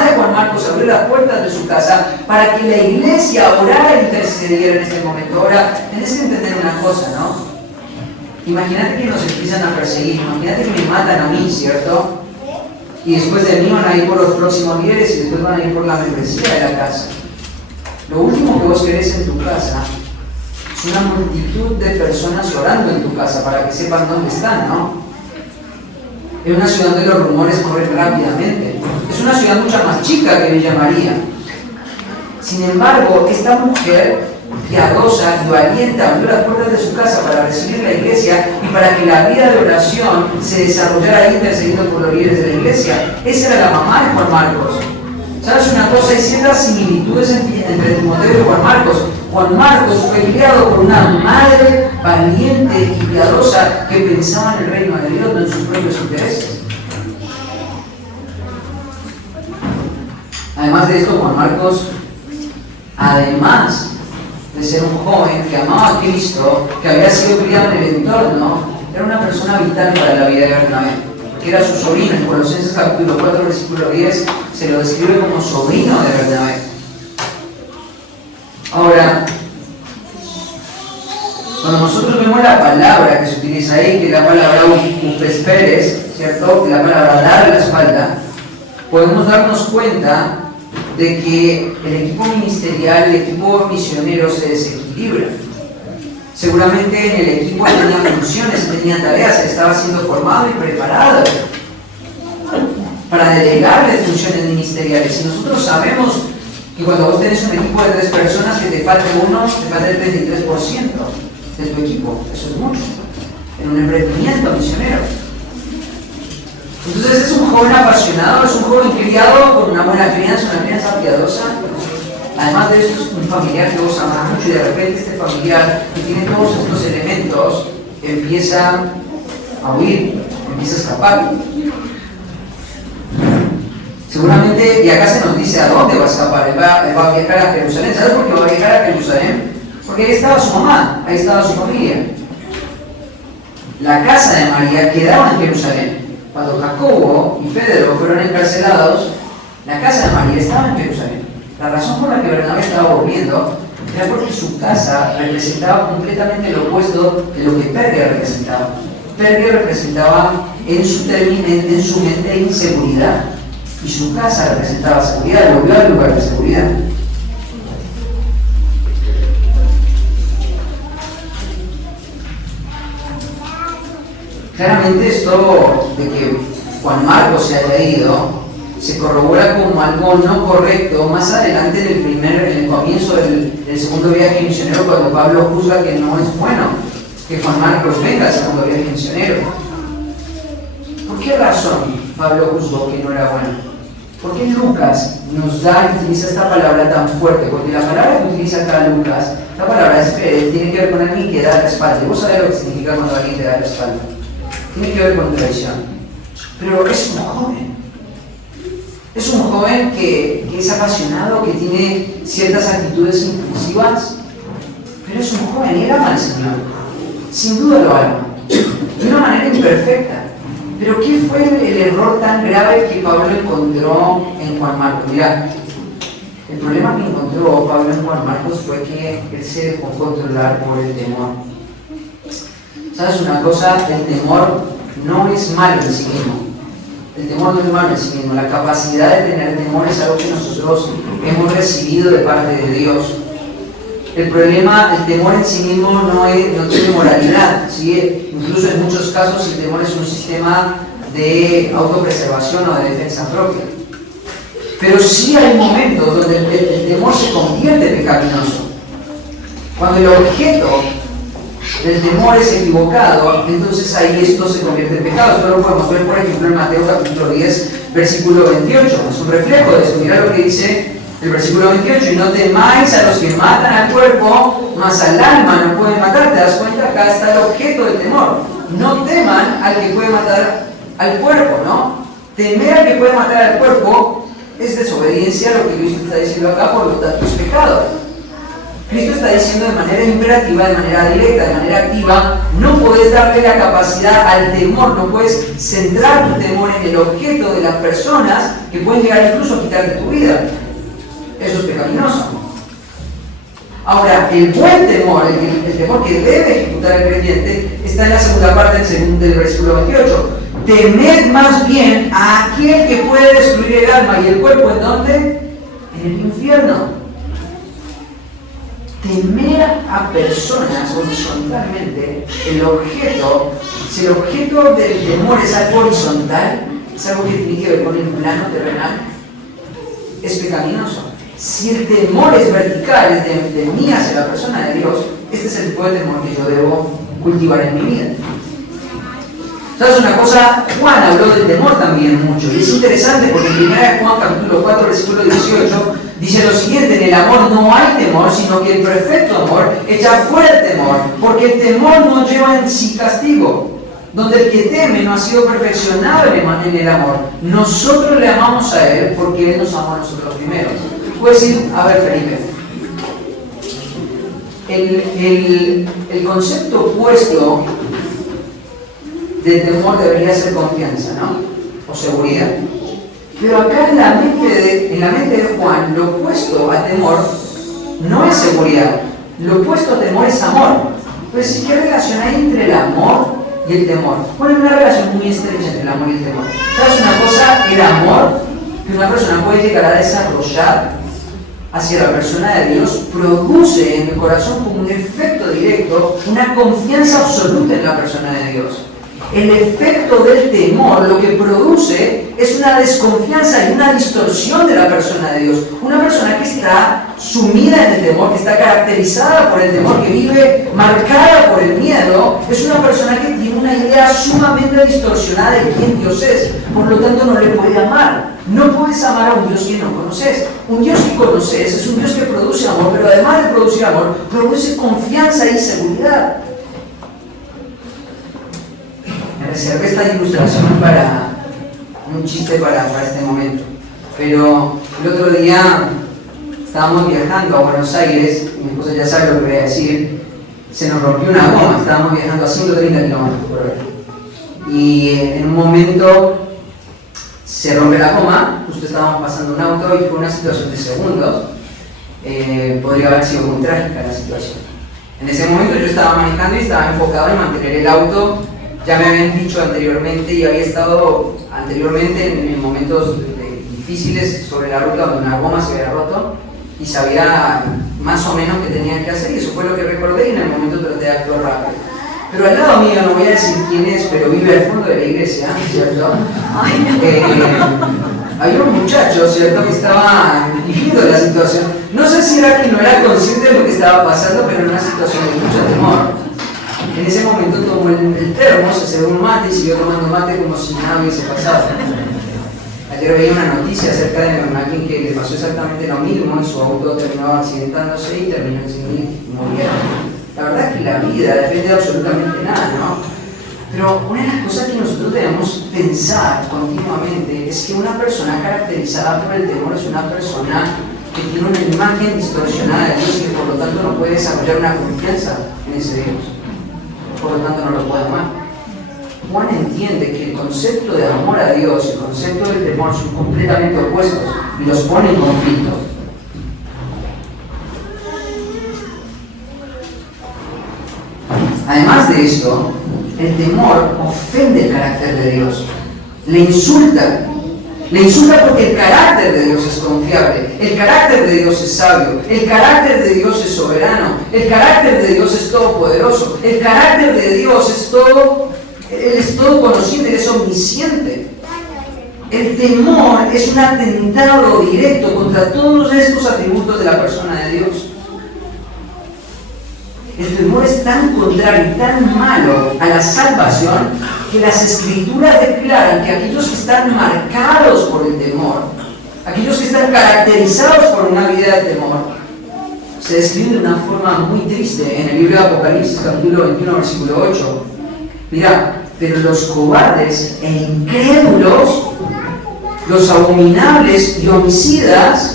de Juan Marcos abrió las puertas de su casa para que la iglesia orara e intercediera en este momento. Ahora, tenés que entender una cosa, ¿no? Imagínate que nos empiezan a perseguir, imagínate que me matan a mí, ¿cierto? Y después de mí van a ir por los próximos líderes y después van a ir por la membresía de la casa. Lo último que vos querés en tu casa es una multitud de personas orando en tu casa para que sepan dónde están, ¿no? Es una ciudad donde los rumores corren rápidamente. Es una ciudad mucho más chica que Villa María. Sin embargo, esta mujer piadosa y valiente abrió las puertas de su casa para recibir la iglesia y para que la vida de oración se desarrollara ahí intercediendo por los líderes de la iglesia. Esa era la mamá de Juan Marcos. ¿Sabes una cosa? Hay ciertas similitudes entre Timoteo y Juan Marcos. Juan Marcos fue criado por una madre valiente y piadosa que pensaba en el reino de Dios, no en sus propios intereses. Además de esto, Juan Marcos, además de ser un joven que amaba a Cristo, que había sido criado en el entorno, era una persona vital para la vida de Bernabé, que era su sobrino. En Colosenses capítulo 4, versículo 10, se lo describe como sobrino de Bernabé. Ahora, cuando nosotros vemos la palabra que se utiliza ahí, que es la palabra upesperes, ¿cierto? Que la palabra dar la espalda, podemos darnos cuenta de que el equipo ministerial, el equipo misionero se desequilibra. Seguramente en el equipo tenía funciones, tenía tareas, estaba siendo formado y preparado para delegarle funciones ministeriales. Y nosotros sabemos que cuando vos tenés un equipo de 3 personas, que te falte uno, te falta el 33% de tu equipo. Eso es mucho en un emprendimiento misionero. Entonces es un joven apasionado, es un joven criado con una buena crianza, una crianza piadosa. Además de esto, es un familiar que vos amás mucho, y de repente este familiar que tiene todos estos elementos empieza a huir, empieza a escapar. Seguramente, y acá se nos dice a dónde va a escapar. Él va a viajar a Jerusalén. ¿Sabes por qué va a viajar a Jerusalén? Porque ahí estaba su mamá, ahí estaba su familia. La casa de María quedaba en Jerusalén. Cuando Jacobo y Pedro fueron encarcelados, la casa de María estaba en Jerusalén. La razón por la que Bernabé estaba volviendo era porque su casa representaba completamente lo opuesto de lo que Perge representaba. Perge representaba en su mente inseguridad, y su casa representaba seguridad, lo vio al lugar de seguridad. Claramente esto de que Juan Marcos se haya ido se corrobora como algo no correcto más adelante en el comienzo del segundo viaje misionero, cuando Pablo juzga que no es bueno que Juan Marcos venga al segundo viaje misionero. ¿Por qué razón Pablo juzgó que no era bueno? ¿Por qué Lucas nos utiliza esta palabra tan fuerte? Porque la palabra que utiliza acá Lucas, la palabra tiene que ver con alguien que da la espalda. Y vos sabés lo que significa cuando alguien te da la espalda. Tiene que ver con traición. Pero es un joven. Es un joven que es apasionado, que tiene ciertas actitudes impulsivas, pero es un joven y él ama al Señor. Sin duda lo ama. De una manera imperfecta. Pero ¿qué fue el error tan grave que Pablo encontró en Juan Marcos? Mirá, el problema que encontró Pablo en Juan Marcos fue que él se dejó controlar por el temor. ¿Sabes una cosa? El temor no es malo en sí mismo. El temor no es malo en sí mismo. La capacidad de tener temor es algo que nosotros hemos recibido de parte de Dios. El problema, el temor en sí mismo no tiene moralidad, ¿sí? Incluso en muchos casos el temor es un sistema de autopreservación o de defensa propia. Pero sí hay momentos donde el temor se convierte en pecaminoso. Cuando el objeto del temor es equivocado, entonces ahí esto se convierte en pecado. Esto lo podemos ver, por ejemplo, en Mateo capítulo 10, versículo 28. Es un reflejo de eso. Mirá lo que dice el versículo 28, y no temáis a los que matan al cuerpo, mas al alma no pueden matar. ¿Te das cuenta? Acá está el objeto del temor. No teman al que puede matar al cuerpo, ¿no? Temer al que puede matar al cuerpo es desobediencia a lo que Cristo está diciendo acá, por lo tanto es pecado. Cristo está diciendo de manera imperativa, de manera directa, de manera activa, no puedes darle la capacidad al temor, no puedes centrar tu temor en el objeto de las personas que pueden llegar incluso a quitarte tu vida. Eso es pecaminoso. Ahora, el buen temor, el temor que debe ejecutar el creyente, está en la segunda parte del versículo 28. Temed más bien a aquel que puede destruir el alma y el cuerpo, ¿en dónde? En el infierno. Temer a personas horizontalmente, si el objeto del temor es algo horizontal, es algo que tiene que ver con el plano terrenal, es pecaminoso. Si el temor es vertical, es de mí hacia la persona de Dios, este es el tipo de temor que yo debo cultivar en mi vida. ¿Sabes una cosa? Juan habló del temor también mucho, y es interesante porque en 1 Juan capítulo 4, versículo 18, dice lo siguiente: en el amor no hay temor, sino que el perfecto amor echa fuera el temor, porque el temor no lleva en sí castigo. Donde el que teme no ha sido perfeccionado en el amor. Nosotros le amamos a Él porque Él nos amó a nosotros primero. Puedes decir, a ver, Felipe, el concepto opuesto de temor debería ser confianza, ¿no? O seguridad. Pero acá en la mente de Juan, lo opuesto a temor no es seguridad. Lo opuesto a temor es amor. Entonces, ¿qué relación hay entre el amor y el temor? Bueno, hay una relación muy estrecha entre el amor y el temor. ¿Sabes una cosa? El amor que una persona puede llegar a desarrollar hacia la persona de Dios produce en el corazón como un efecto directo una confianza absoluta en la persona de Dios. El efecto del temor lo que produce es una desconfianza y una distorsión de la persona de Dios. Una persona que está sumida en el temor, que está caracterizada por el temor, que vive marcada por el miedo, es una persona que tiene una idea sumamente distorsionada de quién Dios es. Por lo tanto, no le puede amar. No puedes amar a un Dios que no conoces. Un Dios que conoces es un Dios que produce amor, pero además de producir amor, produce confianza y seguridad. ¿Me reservé esta ilustración para un chiste para este momento. Pero el otro día estábamos viajando a Buenos Aires, mi esposa ya sabe lo que voy a decir, se nos rompió una goma, estábamos viajando a 130 kilómetros por hora. Y en un momento se rompe la goma, justo estábamos pasando un auto y fue una situación de segundos. Podría haber sido muy trágica la situación. En ese momento yo estaba manejando y estaba enfocado en mantener el auto. Ya me habían dicho anteriormente y había estado anteriormente en momentos difíciles sobre la ruta donde una goma se había roto y sabía más o menos qué tenía que hacer y eso fue lo que recordé y en el momento traté de actuar rápido. Pero al lado mío, no voy a decir quién es, pero vive al fondo de la iglesia, ¿cierto? Había un muchacho, ¿cierto?, que estaba viviendo la situación. No sé si era que no era consciente de lo que estaba pasando, pero en una situación de mucho temor. En ese momento tomó el termo, se cebó un mate y siguió tomando mate como si nada hubiese pasado. Ayer veía una noticia acerca de alguien que le pasó exactamente lo mismo y su auto terminó accidentándose y terminó sin morir. La verdad es que la vida depende de absolutamente nada, ¿no? Pero una de las cosas que nosotros debemos pensar continuamente es que una persona caracterizada por el temor es una persona que tiene una imagen distorsionada de Dios y que por lo tanto no puede desarrollar una confianza en ese Dios. Por lo tanto no lo puede amar. Juan entiende que el concepto de amor a Dios y el concepto de temor son completamente opuestos y los pone en conflicto. Además de esto, el temor ofende el carácter de Dios, le insulta porque el carácter de Dios es confiable, el carácter de Dios es sabio, el carácter de Dios es soberano, el carácter de Dios es todopoderoso, el carácter de Dios es todo conociente, es omnisciente. El temor es un atentado directo contra todos estos atributos de la persona de Dios. El temor es tan contrario y tan malo a la salvación que las Escrituras declaran que aquellos que están marcados por el temor, aquellos que están caracterizados por una vida de temor, se describen de una forma muy triste en el libro de Apocalipsis, capítulo 21, versículo 8. Mira, pero los cobardes e incrédulos, los abominables y homicidas,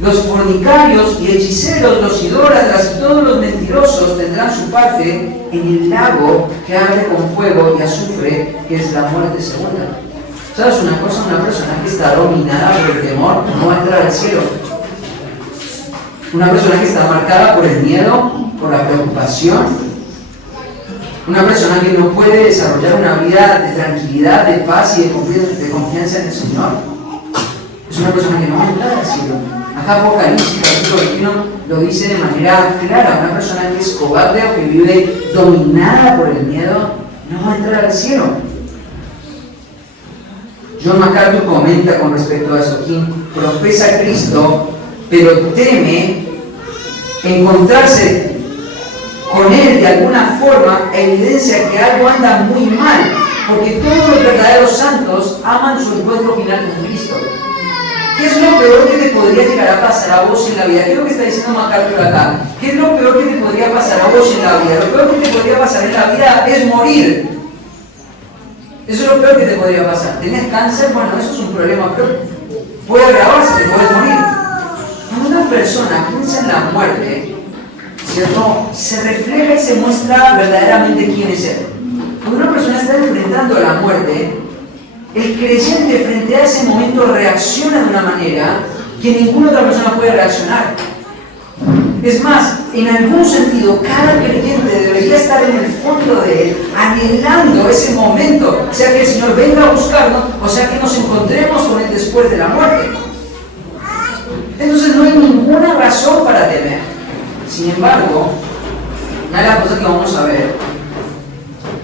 los fornicarios y hechiceros, los idólatras y todos los mentirosos tendrán su parte en el lago que arde con fuego y azufre, que es la muerte segunda. ¿Sabes una cosa? Una persona que está dominada por el temor no va a entrar al cielo. Una persona que está marcada por el miedo, por la preocupación, una persona que no puede desarrollar una vida de tranquilidad, de paz y de confianza en el Señor, es una persona que no va a entrar al cielo. Acá Apocalipsis, capítulo 21, lo dice de manera clara: una persona que es cobarde o que vive dominada por el miedo no va a entrar al cielo. John MacArthur comenta con respecto a eso: quien profesa a Cristo pero teme encontrarse con Él de alguna forma, evidencia que algo anda muy mal, porque todos los verdaderos santos aman su encuentro final con Cristo. ¿Qué es lo peor que te podría llegar a pasar a vos en la vida? ¿Qué es lo que está diciendo MacArthur acá? ¿Qué es lo peor que te podría pasar a vos en la vida? Lo peor que te podría pasar en la vida es morir. Eso es lo peor que te podría pasar. ¿Tenés cáncer? Bueno, eso es un problema, pero puede agravarse, te puedes morir. Cuando una persona piensa en la muerte, ¿cierto?, se refleja y se muestra verdaderamente quién es Él. Cuando una persona está enfrentando a la muerte, el creyente frente a ese momento reacciona de una manera que ninguna otra persona puede reaccionar. Es más, en algún sentido, cada creyente debería estar en el fondo de él, anhelando ese momento, sea que el Señor venga a buscarnos, o sea que nos encontremos con Él después de la muerte. Entonces no hay ninguna razón para temer. Sin embargo, una de las cosas que vamos a ver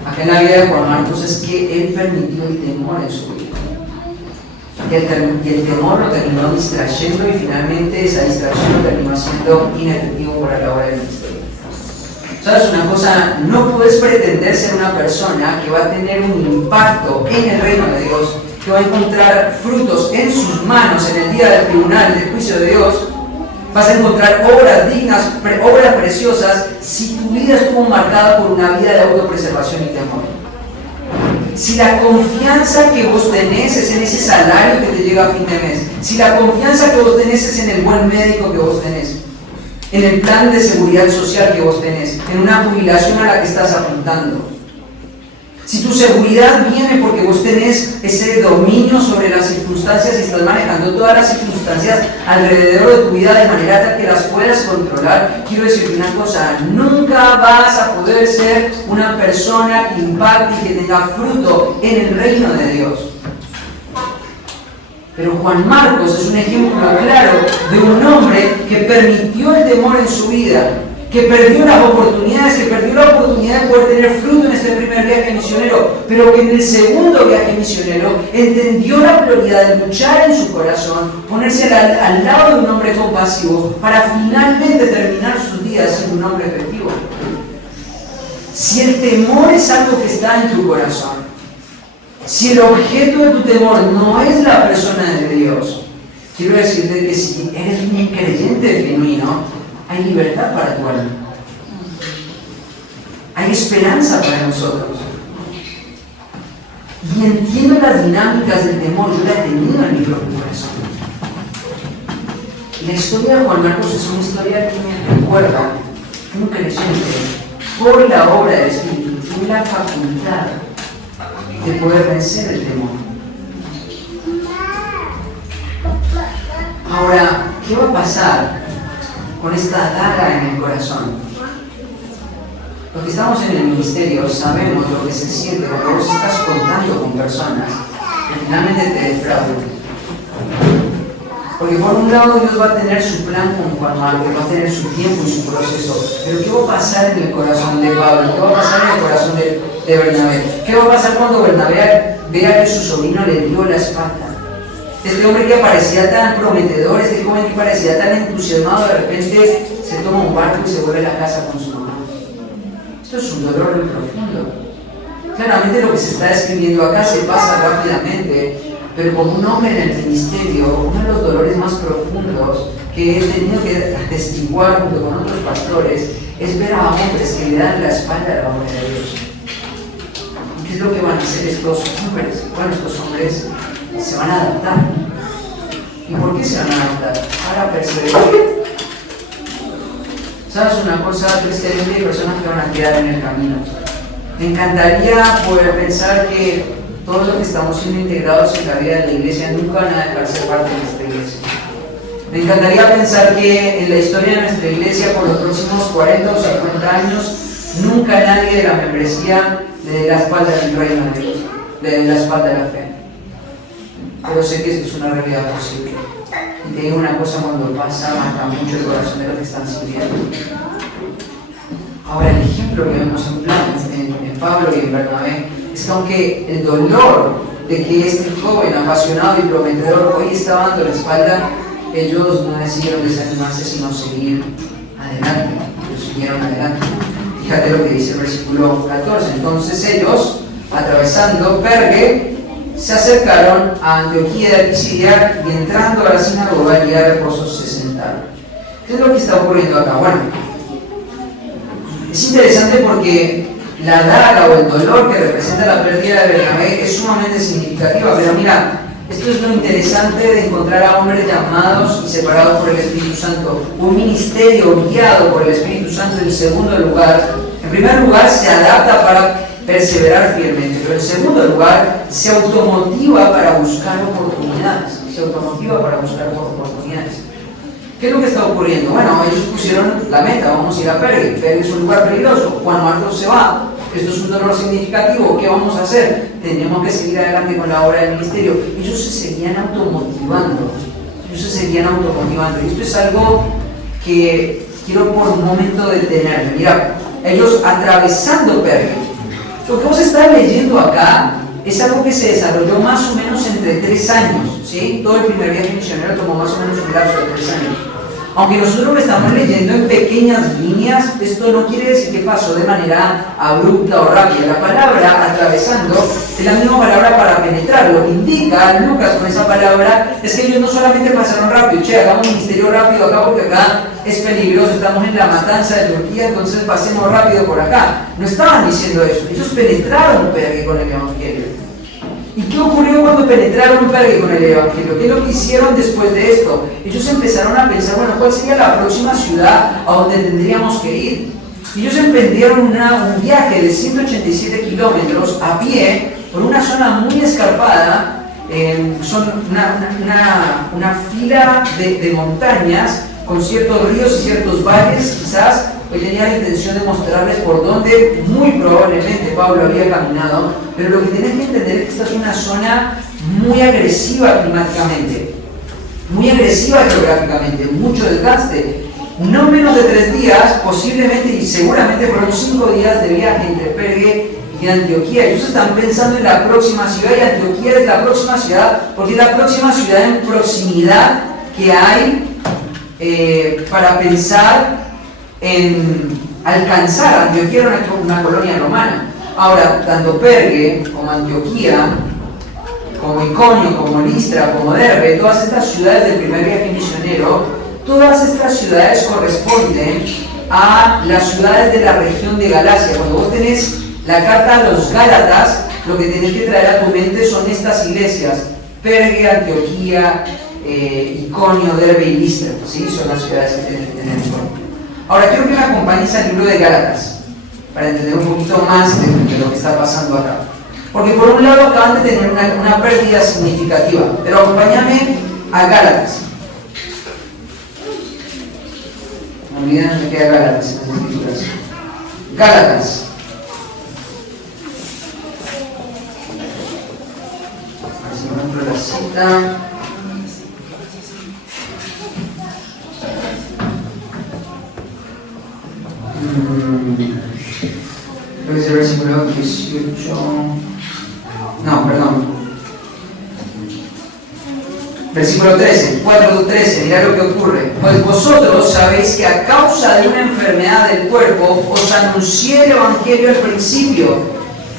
acá en la vida de Juan Marcos es que Él permitió el temor en su vida. Y el temor lo terminó distrayendo y finalmente esa distracción lo terminó haciendo inefectivo para la obra del ministerio. ¿Sabes una cosa? No puedes pretender ser una persona que va a tener un impacto en el reino de Dios, que va a encontrar frutos en sus manos en el día del tribunal, del juicio de Dios. Vas a encontrar obras dignas, obras preciosas, si tu vida estuvo marcada por una vida de autopreservación y temor. Si la confianza que vos tenés es en ese salario que te llega a fin de mes, si la confianza que vos tenés es en el buen médico que vos tenés, en el plan de seguridad social que vos tenés, en una jubilación a la que estás apuntando, si tu seguridad viene porque vos tenés ese dominio sobre las circunstancias y estás manejando todas las circunstancias alrededor de tu vida de manera tal que las puedas controlar, quiero decirte una cosa, nunca vas a poder ser una persona que impacte y que tenga fruto en el reino de Dios. Pero Juan Marcos es un ejemplo claro de un hombre que permitió el temor en su vida, que perdió las oportunidades, que perdió la oportunidad de poder tener fruto en este primer viaje misionero, pero que en el segundo viaje misionero entendió la prioridad de luchar en su corazón, ponerse al lado de un hombre compasivo para finalmente terminar sus días siendo un hombre efectivo. Si el temor es algo que está en tu corazón, si el objeto de tu temor no es la persona de Dios, quiero decirte que si eres un creyente genuino, hay libertad para tu alma. Hay esperanza para nosotros. Y entiendo las dinámicas del temor, yo la he tenido en mi propio corazón. La historia de Juan Marcos es una historia que me recuerda que un creyente, por la obra del Espíritu, tiene la facultad de poder vencer el temor. Ahora, ¿qué va a pasar con esta daga en el corazón? Los que estamos en el ministerio sabemos lo que se siente cuando vos estás contando con personas que finalmente te defraudan. Porque por un lado Dios va a tener su plan con Juan Marcos, va a tener su tiempo y su proceso, pero ¿qué va a pasar en el corazón de Pablo? ¿Qué va a pasar en el corazón de Bernabé? ¿Qué va a pasar cuando Bernabé vea que su sobrino le dio la espalda? Este hombre que parecía tan prometedor, este joven que parecía tan entusiasmado, de repente se toma un barco y se vuelve a la casa con su mamá. Esto es un dolor muy profundo. Claramente lo que se está describiendo acá se pasa rápidamente, pero como un hombre en el ministerio, uno de los dolores más profundos que he tenido que atestiguar junto con otros pastores es ver a hombres que le dan la espalda a la obra de Dios. ¿Y qué es lo que van a hacer estos hombres? Bueno, estos hombres se van a adaptar. ¿Y por qué se van a adaptar? Para perseverar. ¿Sabes una cosa? Tristemente hay personas que van a quedar en el camino. Me encantaría poder pensar que todos los que estamos siendo integrados en la vida de la iglesia nunca van a dejar ser parte de nuestra iglesia. Me encantaría pensar que en la historia de nuestra iglesia por los próximos 40 o 50 años nunca nadie de la membresía le dé la espalda del reino de Dios, le dé la espalda de la fe. Pero sé que esto es una realidad posible. Y te digo una cosa, cuando pasa, marca mucho el corazón de los que están sirviendo. Ahora, el ejemplo que vemos en Pablo y en Bernabé es que aunque el dolor de que este joven apasionado y prometedor hoy estaba dando la espalda, ellos no decidieron desanimarse, sino seguir adelante. Ellos siguieron adelante. Fíjate lo que dice el versículo 14. Entonces ellos, atravesando Perge, se acercaron a Antioquía de Pisidia y entrando a la sinagoga y a reposo se sentaron. ¿Qué es lo que está ocurriendo acá? Bueno, es interesante porque la daga o el dolor que representa la pérdida de Bernabé es sumamente significativa, pero mira, esto es lo interesante de encontrar a hombres llamados y separados por el Espíritu Santo, un ministerio guiado por el Espíritu Santo. En segundo lugar, en primer lugar se adapta para perseverar fielmente, pero en segundo lugar se automotiva para buscar oportunidades, ¿Qué es lo que está ocurriendo? Bueno, ellos pusieron la meta, vamos a ir a Perge. Perge es un lugar peligroso, Juan Marcos se va, esto es un dolor significativo, ¿qué vamos a hacer? Tenemos que seguir adelante con la obra del ministerio. Ellos se seguían automotivando, y esto es algo que quiero por un momento detenerme. Mira, ellos atravesando Perge, lo que vos estás leyendo acá es algo que se desarrolló más o menos entre 3 años, ¿sí? Todo el primer viaje misionero tomó más o menos un lapso de 3 años. Aunque nosotros lo estamos leyendo en pequeñas líneas, esto no quiere decir que pasó de manera abrupta o rápida. La palabra atravesando es la misma palabra para penetrar. Lo que indica Lucas con esa palabra es que ellos no solamente pasaron rápido, hagamos un ministerio rápido acá porque acá es peligroso, estamos en la matanza de Turquía, entonces pasemos rápido por acá. No estaban diciendo eso, ellos penetraron Perge con el Evangelio. ¿Y qué ocurrió cuando penetraron Perge con el Evangelio? ¿Qué es lo que hicieron después de esto? Ellos empezaron a pensar, bueno, ¿cuál sería la próxima ciudad a donde tendríamos que ir? Ellos emprendieron un viaje de 187 kilómetros a pie por una zona muy escarpada. Son una fila de montañas con ciertos ríos y ciertos valles. Quizás hoy tenía la intención de mostrarles por dónde muy probablemente Pablo había caminado, pero lo que tienen que entender es que esta es una zona muy agresiva climáticamente, muy agresiva geográficamente, mucho desgaste. No menos de 3 días, posiblemente y seguramente fueron 5 días de viaje entre Perge y Antioquía. Ellos están pensando en la próxima ciudad y Antioquía es la próxima ciudad porque es la próxima ciudad en proximidad que hay para pensar en alcanzar. Antioquía era una colonia romana. Ahora, tanto Perge como Antioquía, como Iconio, como Listra, como Derbe, todas estas ciudades del primer viaje misionero, todas estas ciudades corresponden a las ciudades de la región de Galacia. Cuando vos tenés la carta a los Gálatas, lo que tenés que traer a tu mente son estas iglesias: Perge, Antioquía, Iconio, Derbe y Listra. ¿Sí? Son las ciudades que tenés que tener en cuenta. Ahora quiero que me acompañes al libro de Gálatas para entender un poquito más de lo que está pasando acá. Porque por un lado acaban de tener una pérdida significativa, pero acompáñame a Gálatas. No olviden que queda Gálatas en las escrituras. Gálatas. A ver si encuentro la cita. Creo que es el versículo 18. No, perdón. Versículo 13, 4:13, mirá lo que ocurre. Pues vosotros sabéis que a causa de una enfermedad del cuerpo os anuncié el Evangelio al principio,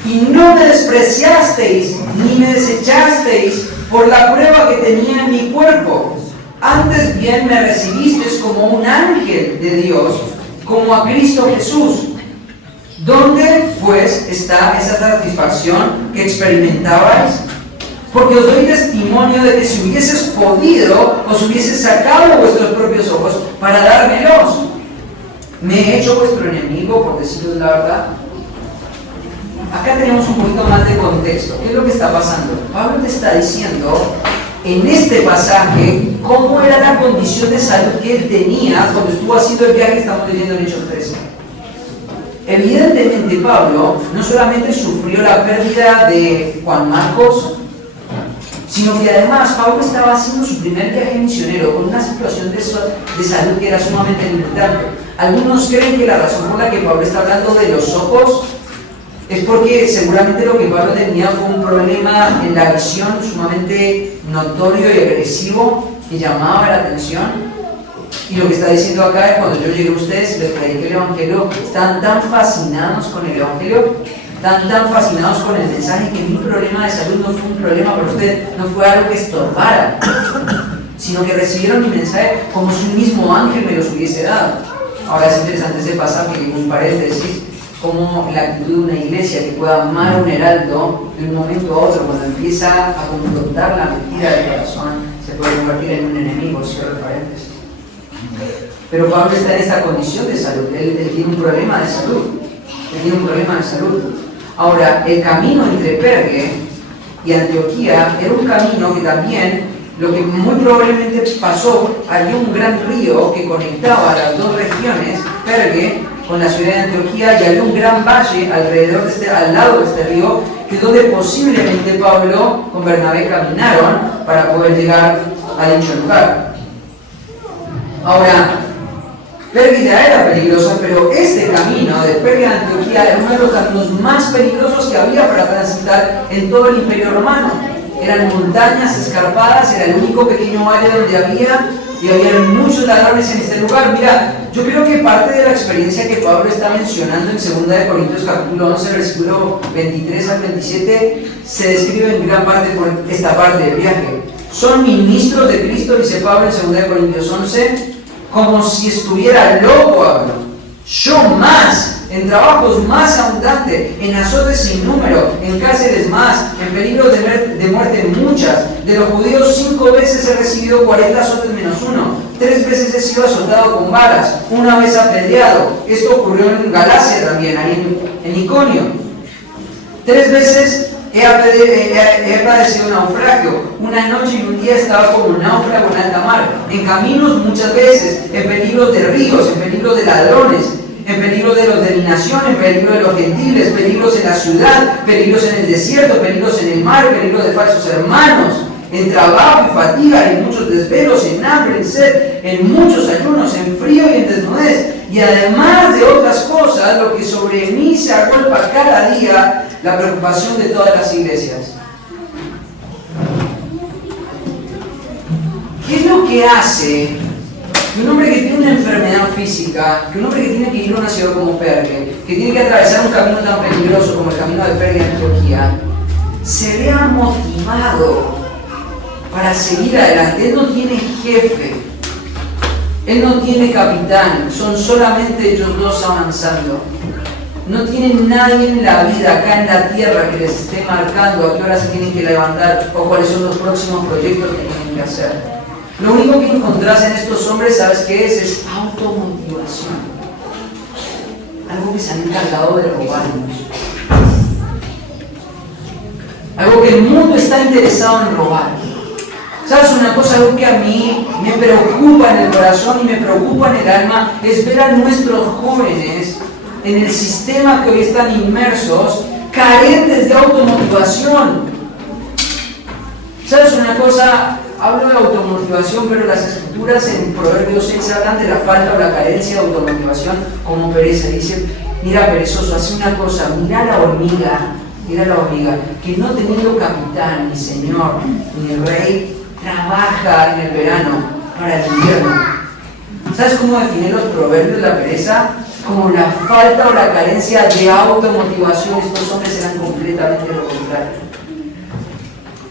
y no me despreciasteis ni me desechasteis por la prueba que tenía en mi cuerpo. Antes bien me recibisteis como un ángel de Dios, como a Cristo Jesús. ¿Dónde pues está esa satisfacción que experimentabais? Porque os doy testimonio de que si hubieses podido, os hubieses sacado vuestros propios ojos para dármelos. ¿Me he hecho vuestro enemigo, por deciros la verdad? Acá tenemos un poquito más de contexto. ¿Qué es lo que está pasando? Pablo te está diciendo en este pasaje cómo era la condición de salud que él tenía cuando estuvo haciendo el viaje que estamos leyendo en Hechos 13. Evidentemente Pablo no solamente sufrió la pérdida de Juan Marcos, sino que además Pablo estaba haciendo su primer viaje misionero con una situación de salud que era sumamente limitante. Algunos creen que la razón por la que Pablo está hablando de los ojos es porque seguramente lo que Pablo tenía fue un problema en la visión sumamente notorio y agresivo que llamaba la atención. Y lo que está diciendo acá es: cuando yo llegué a ustedes, les prediqué el Evangelio, están tan fascinados con el Evangelio, tan fascinados con el mensaje, que mi problema de salud no fue un problema para ustedes, no fue algo que estorbara, sino que recibieron mi mensaje como si un mismo ángel me los hubiese dado. Ahora es interesante ese pasaje, un paréntesis, como la actitud de una iglesia que pueda amar a un heraldo de un momento a otro, cuando empieza a confrontar la mentira del corazón, se puede convertir en un enemigo, cierro el paréntesis. Pero Pablo está en esta condición de salud, él tiene un problema de salud, Ahora, el camino entre Perge y Antioquía era un camino que también, lo que muy probablemente pasó, había un gran río que conectaba las dos regiones, Perge con la ciudad de Antioquía, y había un gran valle alrededor al lado de este río, que es donde posiblemente Pablo con Bernabé caminaron para poder llegar a dicho lugar. Ahora, Perge ya era peligrosa, pero este camino de Perge a Antioquía era uno de los caminos más peligrosos que había para transitar en todo el Imperio Romano. Eran montañas escarpadas, era el único pequeño valle donde había muchos ladrones en este lugar. Mira, yo creo que parte de la experiencia que Pablo está mencionando en 2 Corintios capítulo 11, versículo 23 al 27, se describe en gran parte por esta parte del viaje. Son ministros de Cristo, dice Pablo en 2 Corintios 11, como si estuviera loco, habló. Yo más, en trabajos más abundantes, en azotes sin número, en cárceles más, en peligro de muerte muchas. De los judíos 5 veces he recibido 40 azotes menos 1. 3 veces he sido azotado con varas, 1 vez apedreado. Esto ocurrió en Galacia también, ahí en Iconio. 3 veces he padecido naufragio. Una noche y un día estaba como un náufrago en alta mar. En caminos muchas veces, en peligro de ríos, en peligro de ladrones, en peligro de los de mi nación, en peligro de los gentiles, peligros en la ciudad, peligros en el desierto, peligros en el mar, peligro de falsos hermanos, en trabajo y fatiga, en muchos desvelos, en hambre, en sed, en muchos ayunos, en frío y en desnudez. Y además de otras cosas, lo que sobre mí se agolpa cada día, la preocupación de todas las iglesias. ¿Qué es lo que hace que un hombre que tiene una enfermedad física, que un hombre que tiene que ir a una ciudad como Pergue, que tiene que atravesar un camino tan peligroso como el camino de Pergue en Turquía, se vea motivado para seguir adelante? Él no tiene jefe, él no tiene capitán, son solamente ellos dos avanzando. No tienen nadie en la vida, acá en la tierra, que les esté marcando a qué hora se tienen que levantar o cuáles son los próximos proyectos que tienen que hacer. Lo único que encontrás en estos hombres, ¿sabes qué es? Es automotivación. Algo que se han encargado de robarnos. Algo que el mundo está interesado en robar. ¿Sabes una cosa? Algo que a mí me preocupa en el corazón y me preocupa en el alma es ver a nuestros jóvenes en el sistema que hoy están inmersos, carentes de automotivación. ¿Sabes una cosa? Hablo de automotivación, pero las escrituras en Proverbios 6 hablan de la falta o la carencia de automotivación como pereza. Dicen, mira perezoso, hace una cosa, mira la hormiga, que no teniendo capitán, ni señor, ni rey, trabaja en el verano para el invierno. ¿Sabes cómo definen los proverbios la pereza? Como la falta o la carencia de automotivación. Estos hombres eran completamente lo contrario.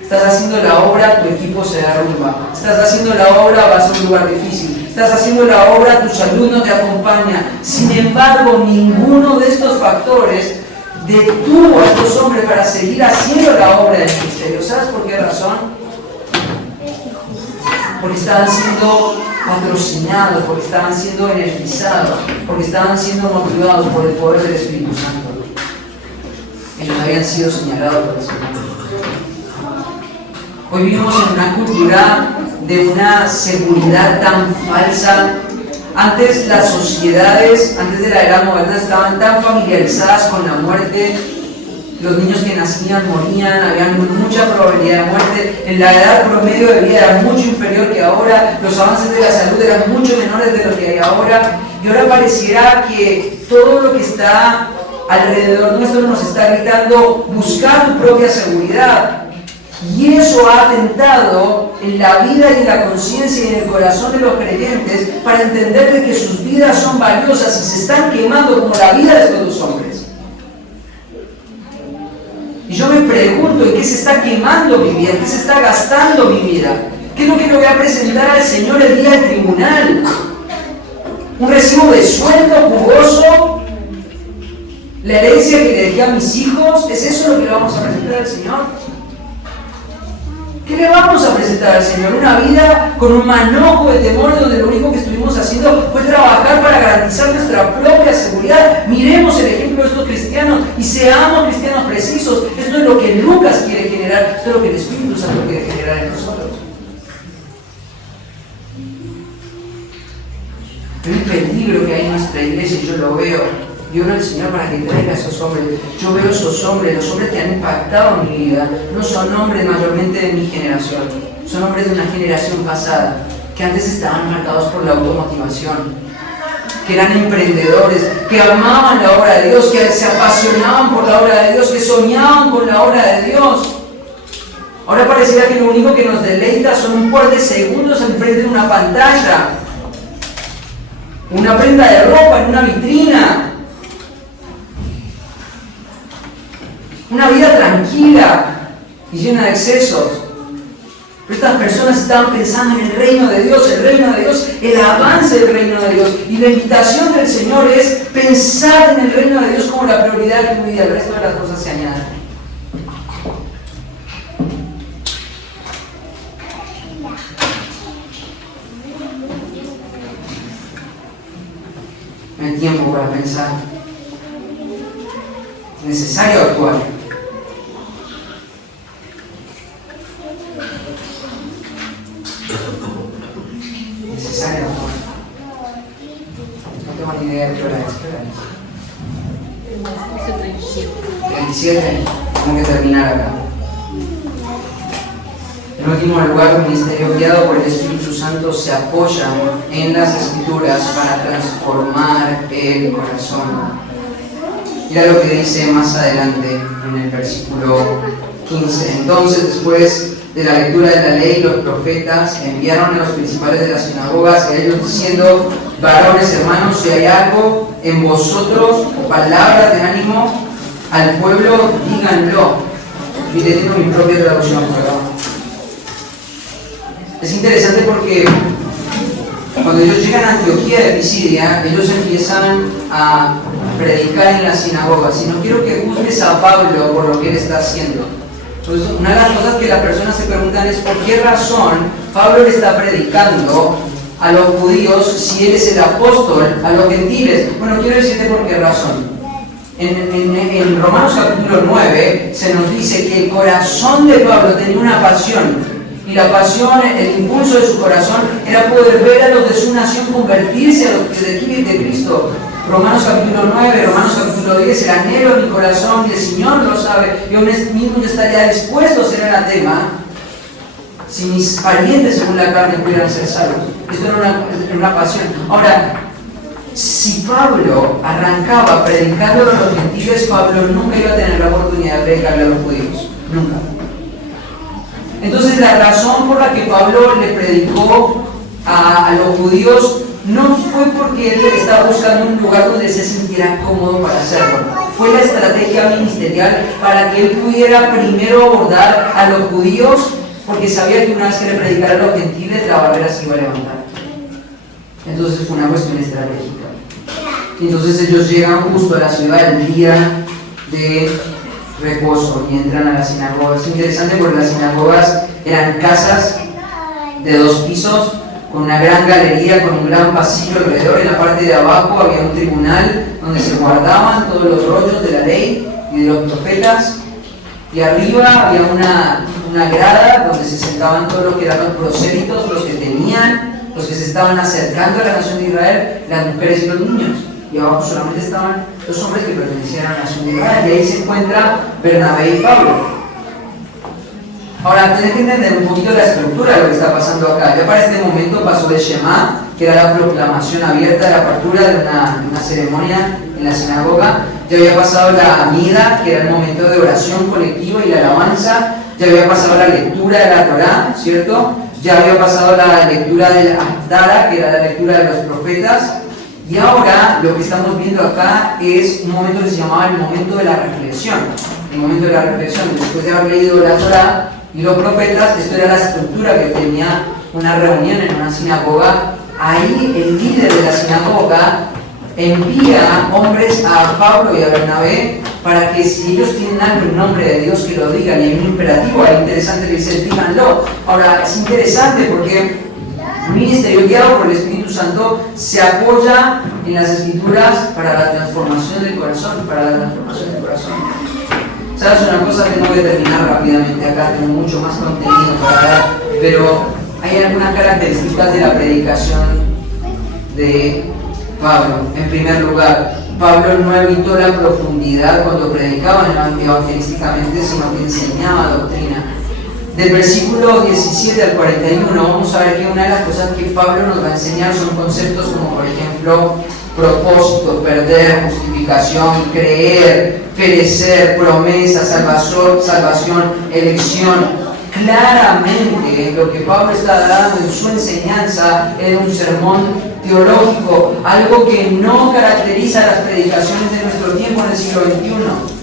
Estás haciendo la obra, tu equipo se derrumba. Estás haciendo la obra, vas a un lugar difícil. Estás haciendo la obra, tu salud no te acompaña. Sin embargo, ninguno de estos factores detuvo a estos hombres para seguir haciendo la obra del ministerio. ¿Sabes por qué razón? Porque estaban siendo patrocinados, porque estaban siendo energizados, porque estaban siendo motivados por el poder del Espíritu Santo. Ellos habían sido señalados por el Señor. Hoy vivimos en una cultura de una seguridad tan falsa. Antes las sociedades, antes de la era moderna, estaban tan familiarizadas con la muerte. Los niños que nacían morían, había mucha probabilidad de muerte. En la edad promedio de vida era mucho inferior que ahora. Los avances de la salud eran mucho menores de lo que hay ahora. Y ahora pareciera que todo lo que está alrededor nuestro nos está gritando: buscar tu propia seguridad. Y eso ha atentado en la vida y en la conciencia y en el corazón de los creyentes para entender de que sus vidas son valiosas y se están quemando como la vida de estos dos hombres. Y yo me pregunto: ¿en qué se está quemando mi vida? ¿En qué se está gastando mi vida? ¿Qué es lo que le voy a presentar al Señor el día del tribunal? ¿Un recibo de sueldo jugoso? ¿La herencia que le dejé a mis hijos? ¿Es eso lo que le vamos a presentar al Señor? ¿Qué le vamos a presentar al Señor? Una vida con un manojo de temor, donde lo único que estuvimos haciendo fue trabajar para garantizar nuestra propia seguridad. Miremos el ejemplo de estos cristianos y seamos cristianos precisos. Esto es lo que Lucas quiere generar, esto es lo que el Espíritu Santo quiere generar en nosotros. Hay un peligro que hay en nuestra iglesia y yo lo veo. Yo oro al Señor para que traiga a esos hombres. Yo veo esos hombres, los hombres que han impactado mi vida. No son hombres mayormente de mi generación, son hombres de una generación pasada, que antes estaban marcados por la automotivación, que eran emprendedores, que amaban la obra de Dios, que se apasionaban por la obra de Dios, que soñaban con la obra de Dios. Ahora pareciera que lo único que nos deleita son un par de segundos enfrente de una pantalla, una prenda de ropa en una vitrina. Una vida tranquila y llena de excesos. Pero estas personas estaban pensando en el reino de Dios, el avance del reino de Dios. Y la invitación del Señor es pensar en el reino de Dios como la prioridad de tu vida. El resto de las cosas se añaden. No hay tiempo para pensar. Es necesario actuar. Necesario actuar. No tengo ni idea de qué hora es. 37. Tengo que terminar acá. En último lugar, un ministerio guiado por el Espíritu Santo se apoya en las Escrituras para transformar el corazón. Mira lo que dice más adelante en el versículo 15. Entonces, después de la lectura de la ley, los profetas enviaron a los principales de las sinagogas a ellos diciendo: varones hermanos, si hay algo en vosotros o palabras de ánimo al pueblo, díganlo. Y le digo mi propia traducción, perdón. Es interesante porque cuando ellos llegan a Antioquía de Pisidia, ellos empiezan a predicar en las sinagogas. Y no quiero que juzgues a Pablo por lo que él está haciendo. Entonces, una de las cosas que las personas se preguntan es por qué razón Pablo le está predicando a los judíos si él es el apóstol a los gentiles. Bueno, quiero decirte por qué razón. En Romanos capítulo 9 se nos dice que el corazón de Pablo tenía una pasión. Y la pasión, el impulso de su corazón era poder ver a los de su nación convertirse a los de Cristo. Romanos capítulo 9, Romanos capítulo 10, el anhelo de mi corazón, y el Señor lo sabe, yo mismo yo estaría dispuesto a ser anatema si mis parientes según la carne pudieran ser salvos. Esto era una pasión. Ahora, si Pablo arrancaba predicando a los gentiles, Pablo nunca iba a tener la oportunidad de predicarle a los judíos. Nunca. Entonces la razón por la que Pablo le predicó a los judíos no fue porque él estaba buscando un lugar donde se sintiera cómodo para hacerlo. Fue la estrategia ministerial para que él pudiera primero abordar a los judíos, porque sabía que una vez que le predicara a los gentiles la barrera se iba a levantar. Entonces fue una cuestión estratégica. Entonces ellos llegan justo a la ciudad el día de reposo y entran a las sinagogas. Es interesante porque las sinagogas eran casas de 2 pisos con una gran galería, con un gran pasillo alrededor. En la parte de abajo había un tribunal donde se guardaban todos los rollos de la ley y de los profetas, y arriba había una grada donde se sentaban todos los que eran los prosélitos, los que tenían, los que se estaban acercando a la nación de Israel, las mujeres y los niños. Y abajo solamente estaban los hombres que pertenecían a la nación de Israel. Y ahí se encuentra Bernabé y Pablo. Ahora, tenés que entender un poquito la estructura de lo que está pasando acá. Ya para este momento pasó de Shema, que era la proclamación abierta de la apertura de una ceremonia en la sinagoga. Ya había pasado la amida, que era el momento de oración colectiva y la alabanza. Ya había pasado la lectura de la Torá, ¿cierto? Ya había pasado la lectura de la Haftarah, que era la lectura de los profetas. Y ahora lo que estamos viendo acá es un momento que se llamaba el momento de la reflexión. El momento de la reflexión, después de haber leído la Torá y los profetas, esto era la estructura que tenía una reunión en una sinagoga. Ahí el líder de la sinagoga envía hombres a Pablo y a Bernabé para que si ellos tienen algo en nombre de Dios que lo digan. Y hay un imperativo ahí interesante que dice: díganlo. Ahora es interesante porque un ministerio guiado por el Espíritu Santo se apoya en las Escrituras para la transformación del corazón, ¿Sabes una cosa? Tengo que terminar rápidamente acá, tengo mucho más contenido para dar, pero hay algunas características de la predicación de Pablo. En primer lugar, Pablo no evitó la profundidad cuando predicaba evangelísticamente, sino que enseñaba doctrina. Del versículo 17 al 41 vamos a ver que una de las cosas que Pablo nos va a enseñar son conceptos como, por ejemplo, propósito, perder, justificación, creer, perecer, promesa, salvación, elección. Claramente lo que Pablo está dando en su enseñanza es un sermón teológico, algo que no caracteriza las predicaciones de nuestro tiempo en el siglo XXI.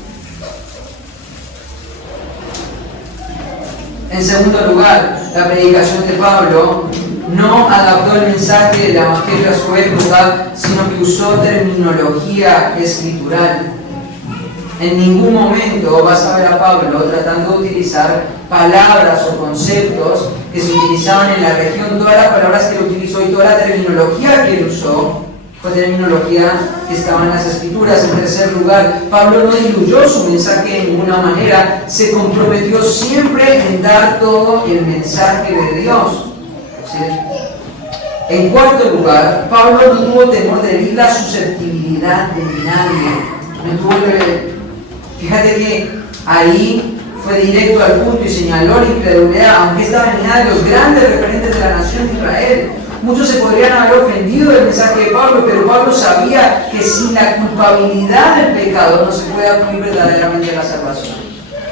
En segundo lugar, la predicación de Pablo no adaptó el mensaje del Evangelio a su época, sino que usó terminología escritural. En ningún momento vas a ver a Pablo tratando de utilizar palabras o conceptos que se utilizaban en la región. Todas las palabras que él utilizó y toda la terminología que él usó fue terminología que estaba en las Escrituras. En tercer lugar, Pablo no diluyó su mensaje de ninguna manera, se comprometió siempre en dar todo el mensaje de Dios. ¿Sí? En cuarto lugar, Pablo no tuvo temor de herir la susceptibilidad de nadie. Fíjate que ahí fue directo al punto y señaló la incredulidad, aunque esta venía de los grandes referentes de la nación de Israel. Muchos se podrían haber ofendido del mensaje de Pablo, pero Pablo sabía que sin la culpabilidad del pecado no se puede acudir verdaderamente a la salvación.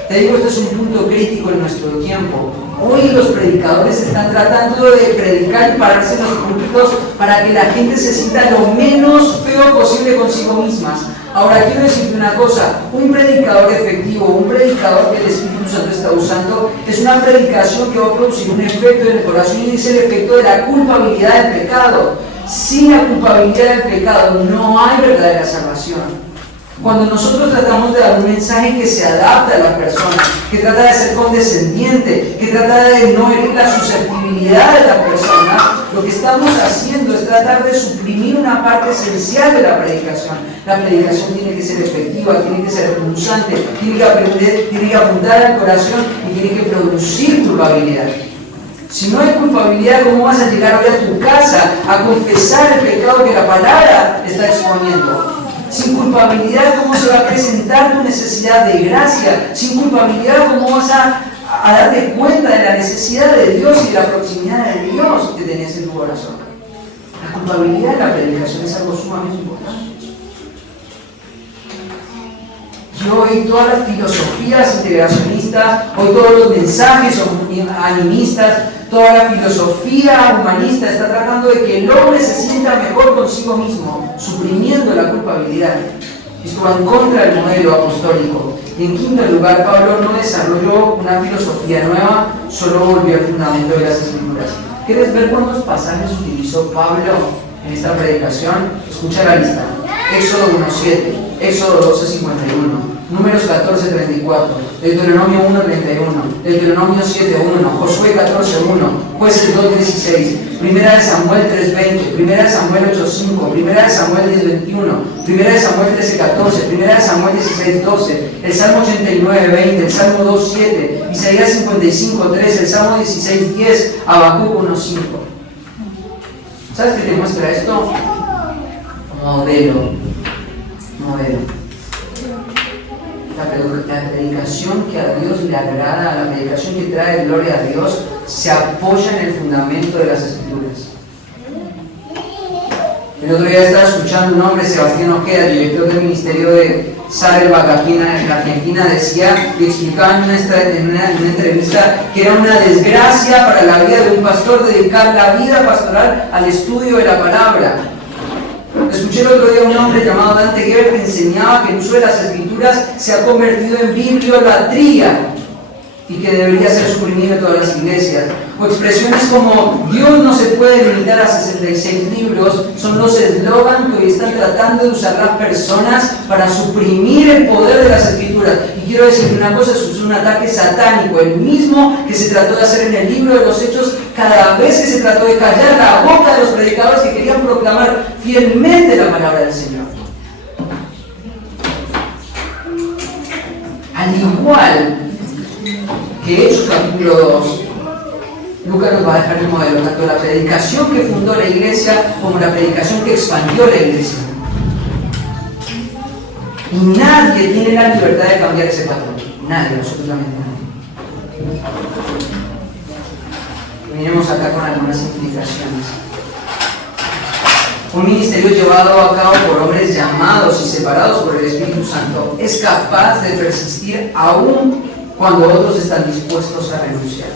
Te digo, esto es un punto crítico en nuestro tiempo. Hoy los predicadores están tratando de predicar y pararse en los púlpitos para que la gente se sienta lo menos feo posible consigo mismas. Ahora quiero decirte una cosa, un predicador efectivo, un predicador que el Espíritu Santo está usando, es una predicación que va a producir un efecto en el corazón y es el efecto de la culpabilidad del pecado. Sin la culpabilidad del pecado no hay verdadera salvación. Cuando nosotros tratamos de dar un mensaje que se adapta a la persona, que trata de ser condescendiente, que trata de no herir la susceptibilidad de la persona, lo que estamos haciendo es tratar de suprimir una parte esencial de la predicación. La predicación tiene que ser efectiva, tiene que ser punzante, tiene que apuntar al corazón y tiene que producir culpabilidad. Si no hay culpabilidad, ¿cómo vas a llegar hoy a tu casa a confesar el pecado que la palabra está exponiendo? Sin culpabilidad, ¿cómo se va a presentar tu necesidad de gracia? Sin culpabilidad, ¿cómo vas a darte cuenta de la necesidad de Dios y de la proximidad de Dios que tenés en tu corazón? La culpabilidad de la predicación es algo sumamente importante. Y hoy todas las filosofías integracionistas, hoy todos los mensajes animistas, toda la filosofía humanista está tratando de que el hombre se sienta mejor consigo mismo, suprimiendo la culpabilidad. Esto va en contra del modelo apostólico. Y en quinto lugar, Pablo no desarrolló una filosofía nueva, solo volvió al fundamento de las Escrituras. ¿Quieres ver cuántos pasajes utilizó Pablo en esta predicación? Escucha la lista. Éxodo 1:7, Éxodo 12:51, Números 14:34, Deuteronomio 1:31, Deuteronomio 7:1, Josué 14:1, Jueces 2:16, Primera de Samuel 3:20, Primera de Samuel 8:5, Primera de Samuel 10:21, Primera de Samuel 13:14, Primera de Samuel 16:12, el Salmo 89:20, el Salmo 2:7, Isaías 55:3, el Salmo 16:10, Habacuc 1:5. ¿Sabes qué te muestra esto? Modelo. La predicación que a Dios le agrada, la predicación que trae gloria a Dios, se apoya en el fundamento de las Escrituras. El otro día estaba escuchando un hombre, Sebastián Ojeda, director del ministerio de Sarel Bacapina en Argentina, decía y explicaba en una entrevista que era una desgracia para la vida de un pastor dedicar la vida pastoral al estudio de la palabra. Escuché el otro día a un hombre llamado Dante Gebel que enseñaba que el uso de las Escrituras se ha convertido en bibliolatría y que debería ser suprimido en todas las iglesias. O expresiones como Dios no se puede limitar a 66 libros son los eslogan que hoy están tratando de usar las personas para suprimir el poder de las Escrituras. Y quiero decir una cosa, eso es un ataque satánico, el mismo que se trató de hacer en el libro de los Hechos cada vez que se trató de callar la boca de los predicadores que querían proclamar fielmente la palabra del Señor. Al igual que Hechos capítulo 2, Lucas nos va a dejar el modelo, tanto la predicación que fundó la iglesia como la predicación que expandió la iglesia. Y nadie tiene la libertad de cambiar ese patrón. Nadie, absolutamente nadie. Miremos acá con algunas implicaciones. Un ministerio llevado a cabo por hombres llamados y separados por el Espíritu Santo es capaz de persistir aún cuando otros están dispuestos a renunciar.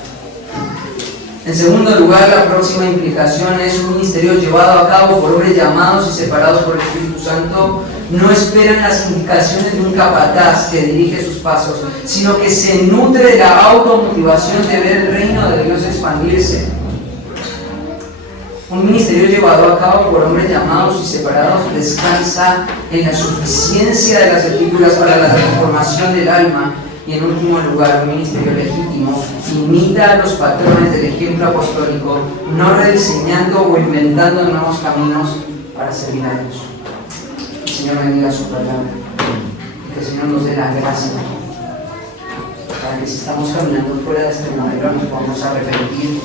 En segundo lugar, la próxima implicación es un ministerio llevado a cabo por hombres llamados y separados por el Espíritu Santo no esperan las indicaciones de un capataz que dirige sus pasos, sino que se nutre de la automotivación de ver el reino de Dios expandirse. Un ministerio llevado a cabo por hombres llamados y separados descansa en la suficiencia de las escrituras para la transformación del alma. Y en último lugar, un ministerio legítimo imita a los patrones del ejemplo apostólico, no rediseñando o inventando nuevos caminos para servir a Dios. Que el Señor bendiga su palabra. Que el Señor nos dé la gracia para que si estamos caminando fuera de este modelo nos podamos arrepentir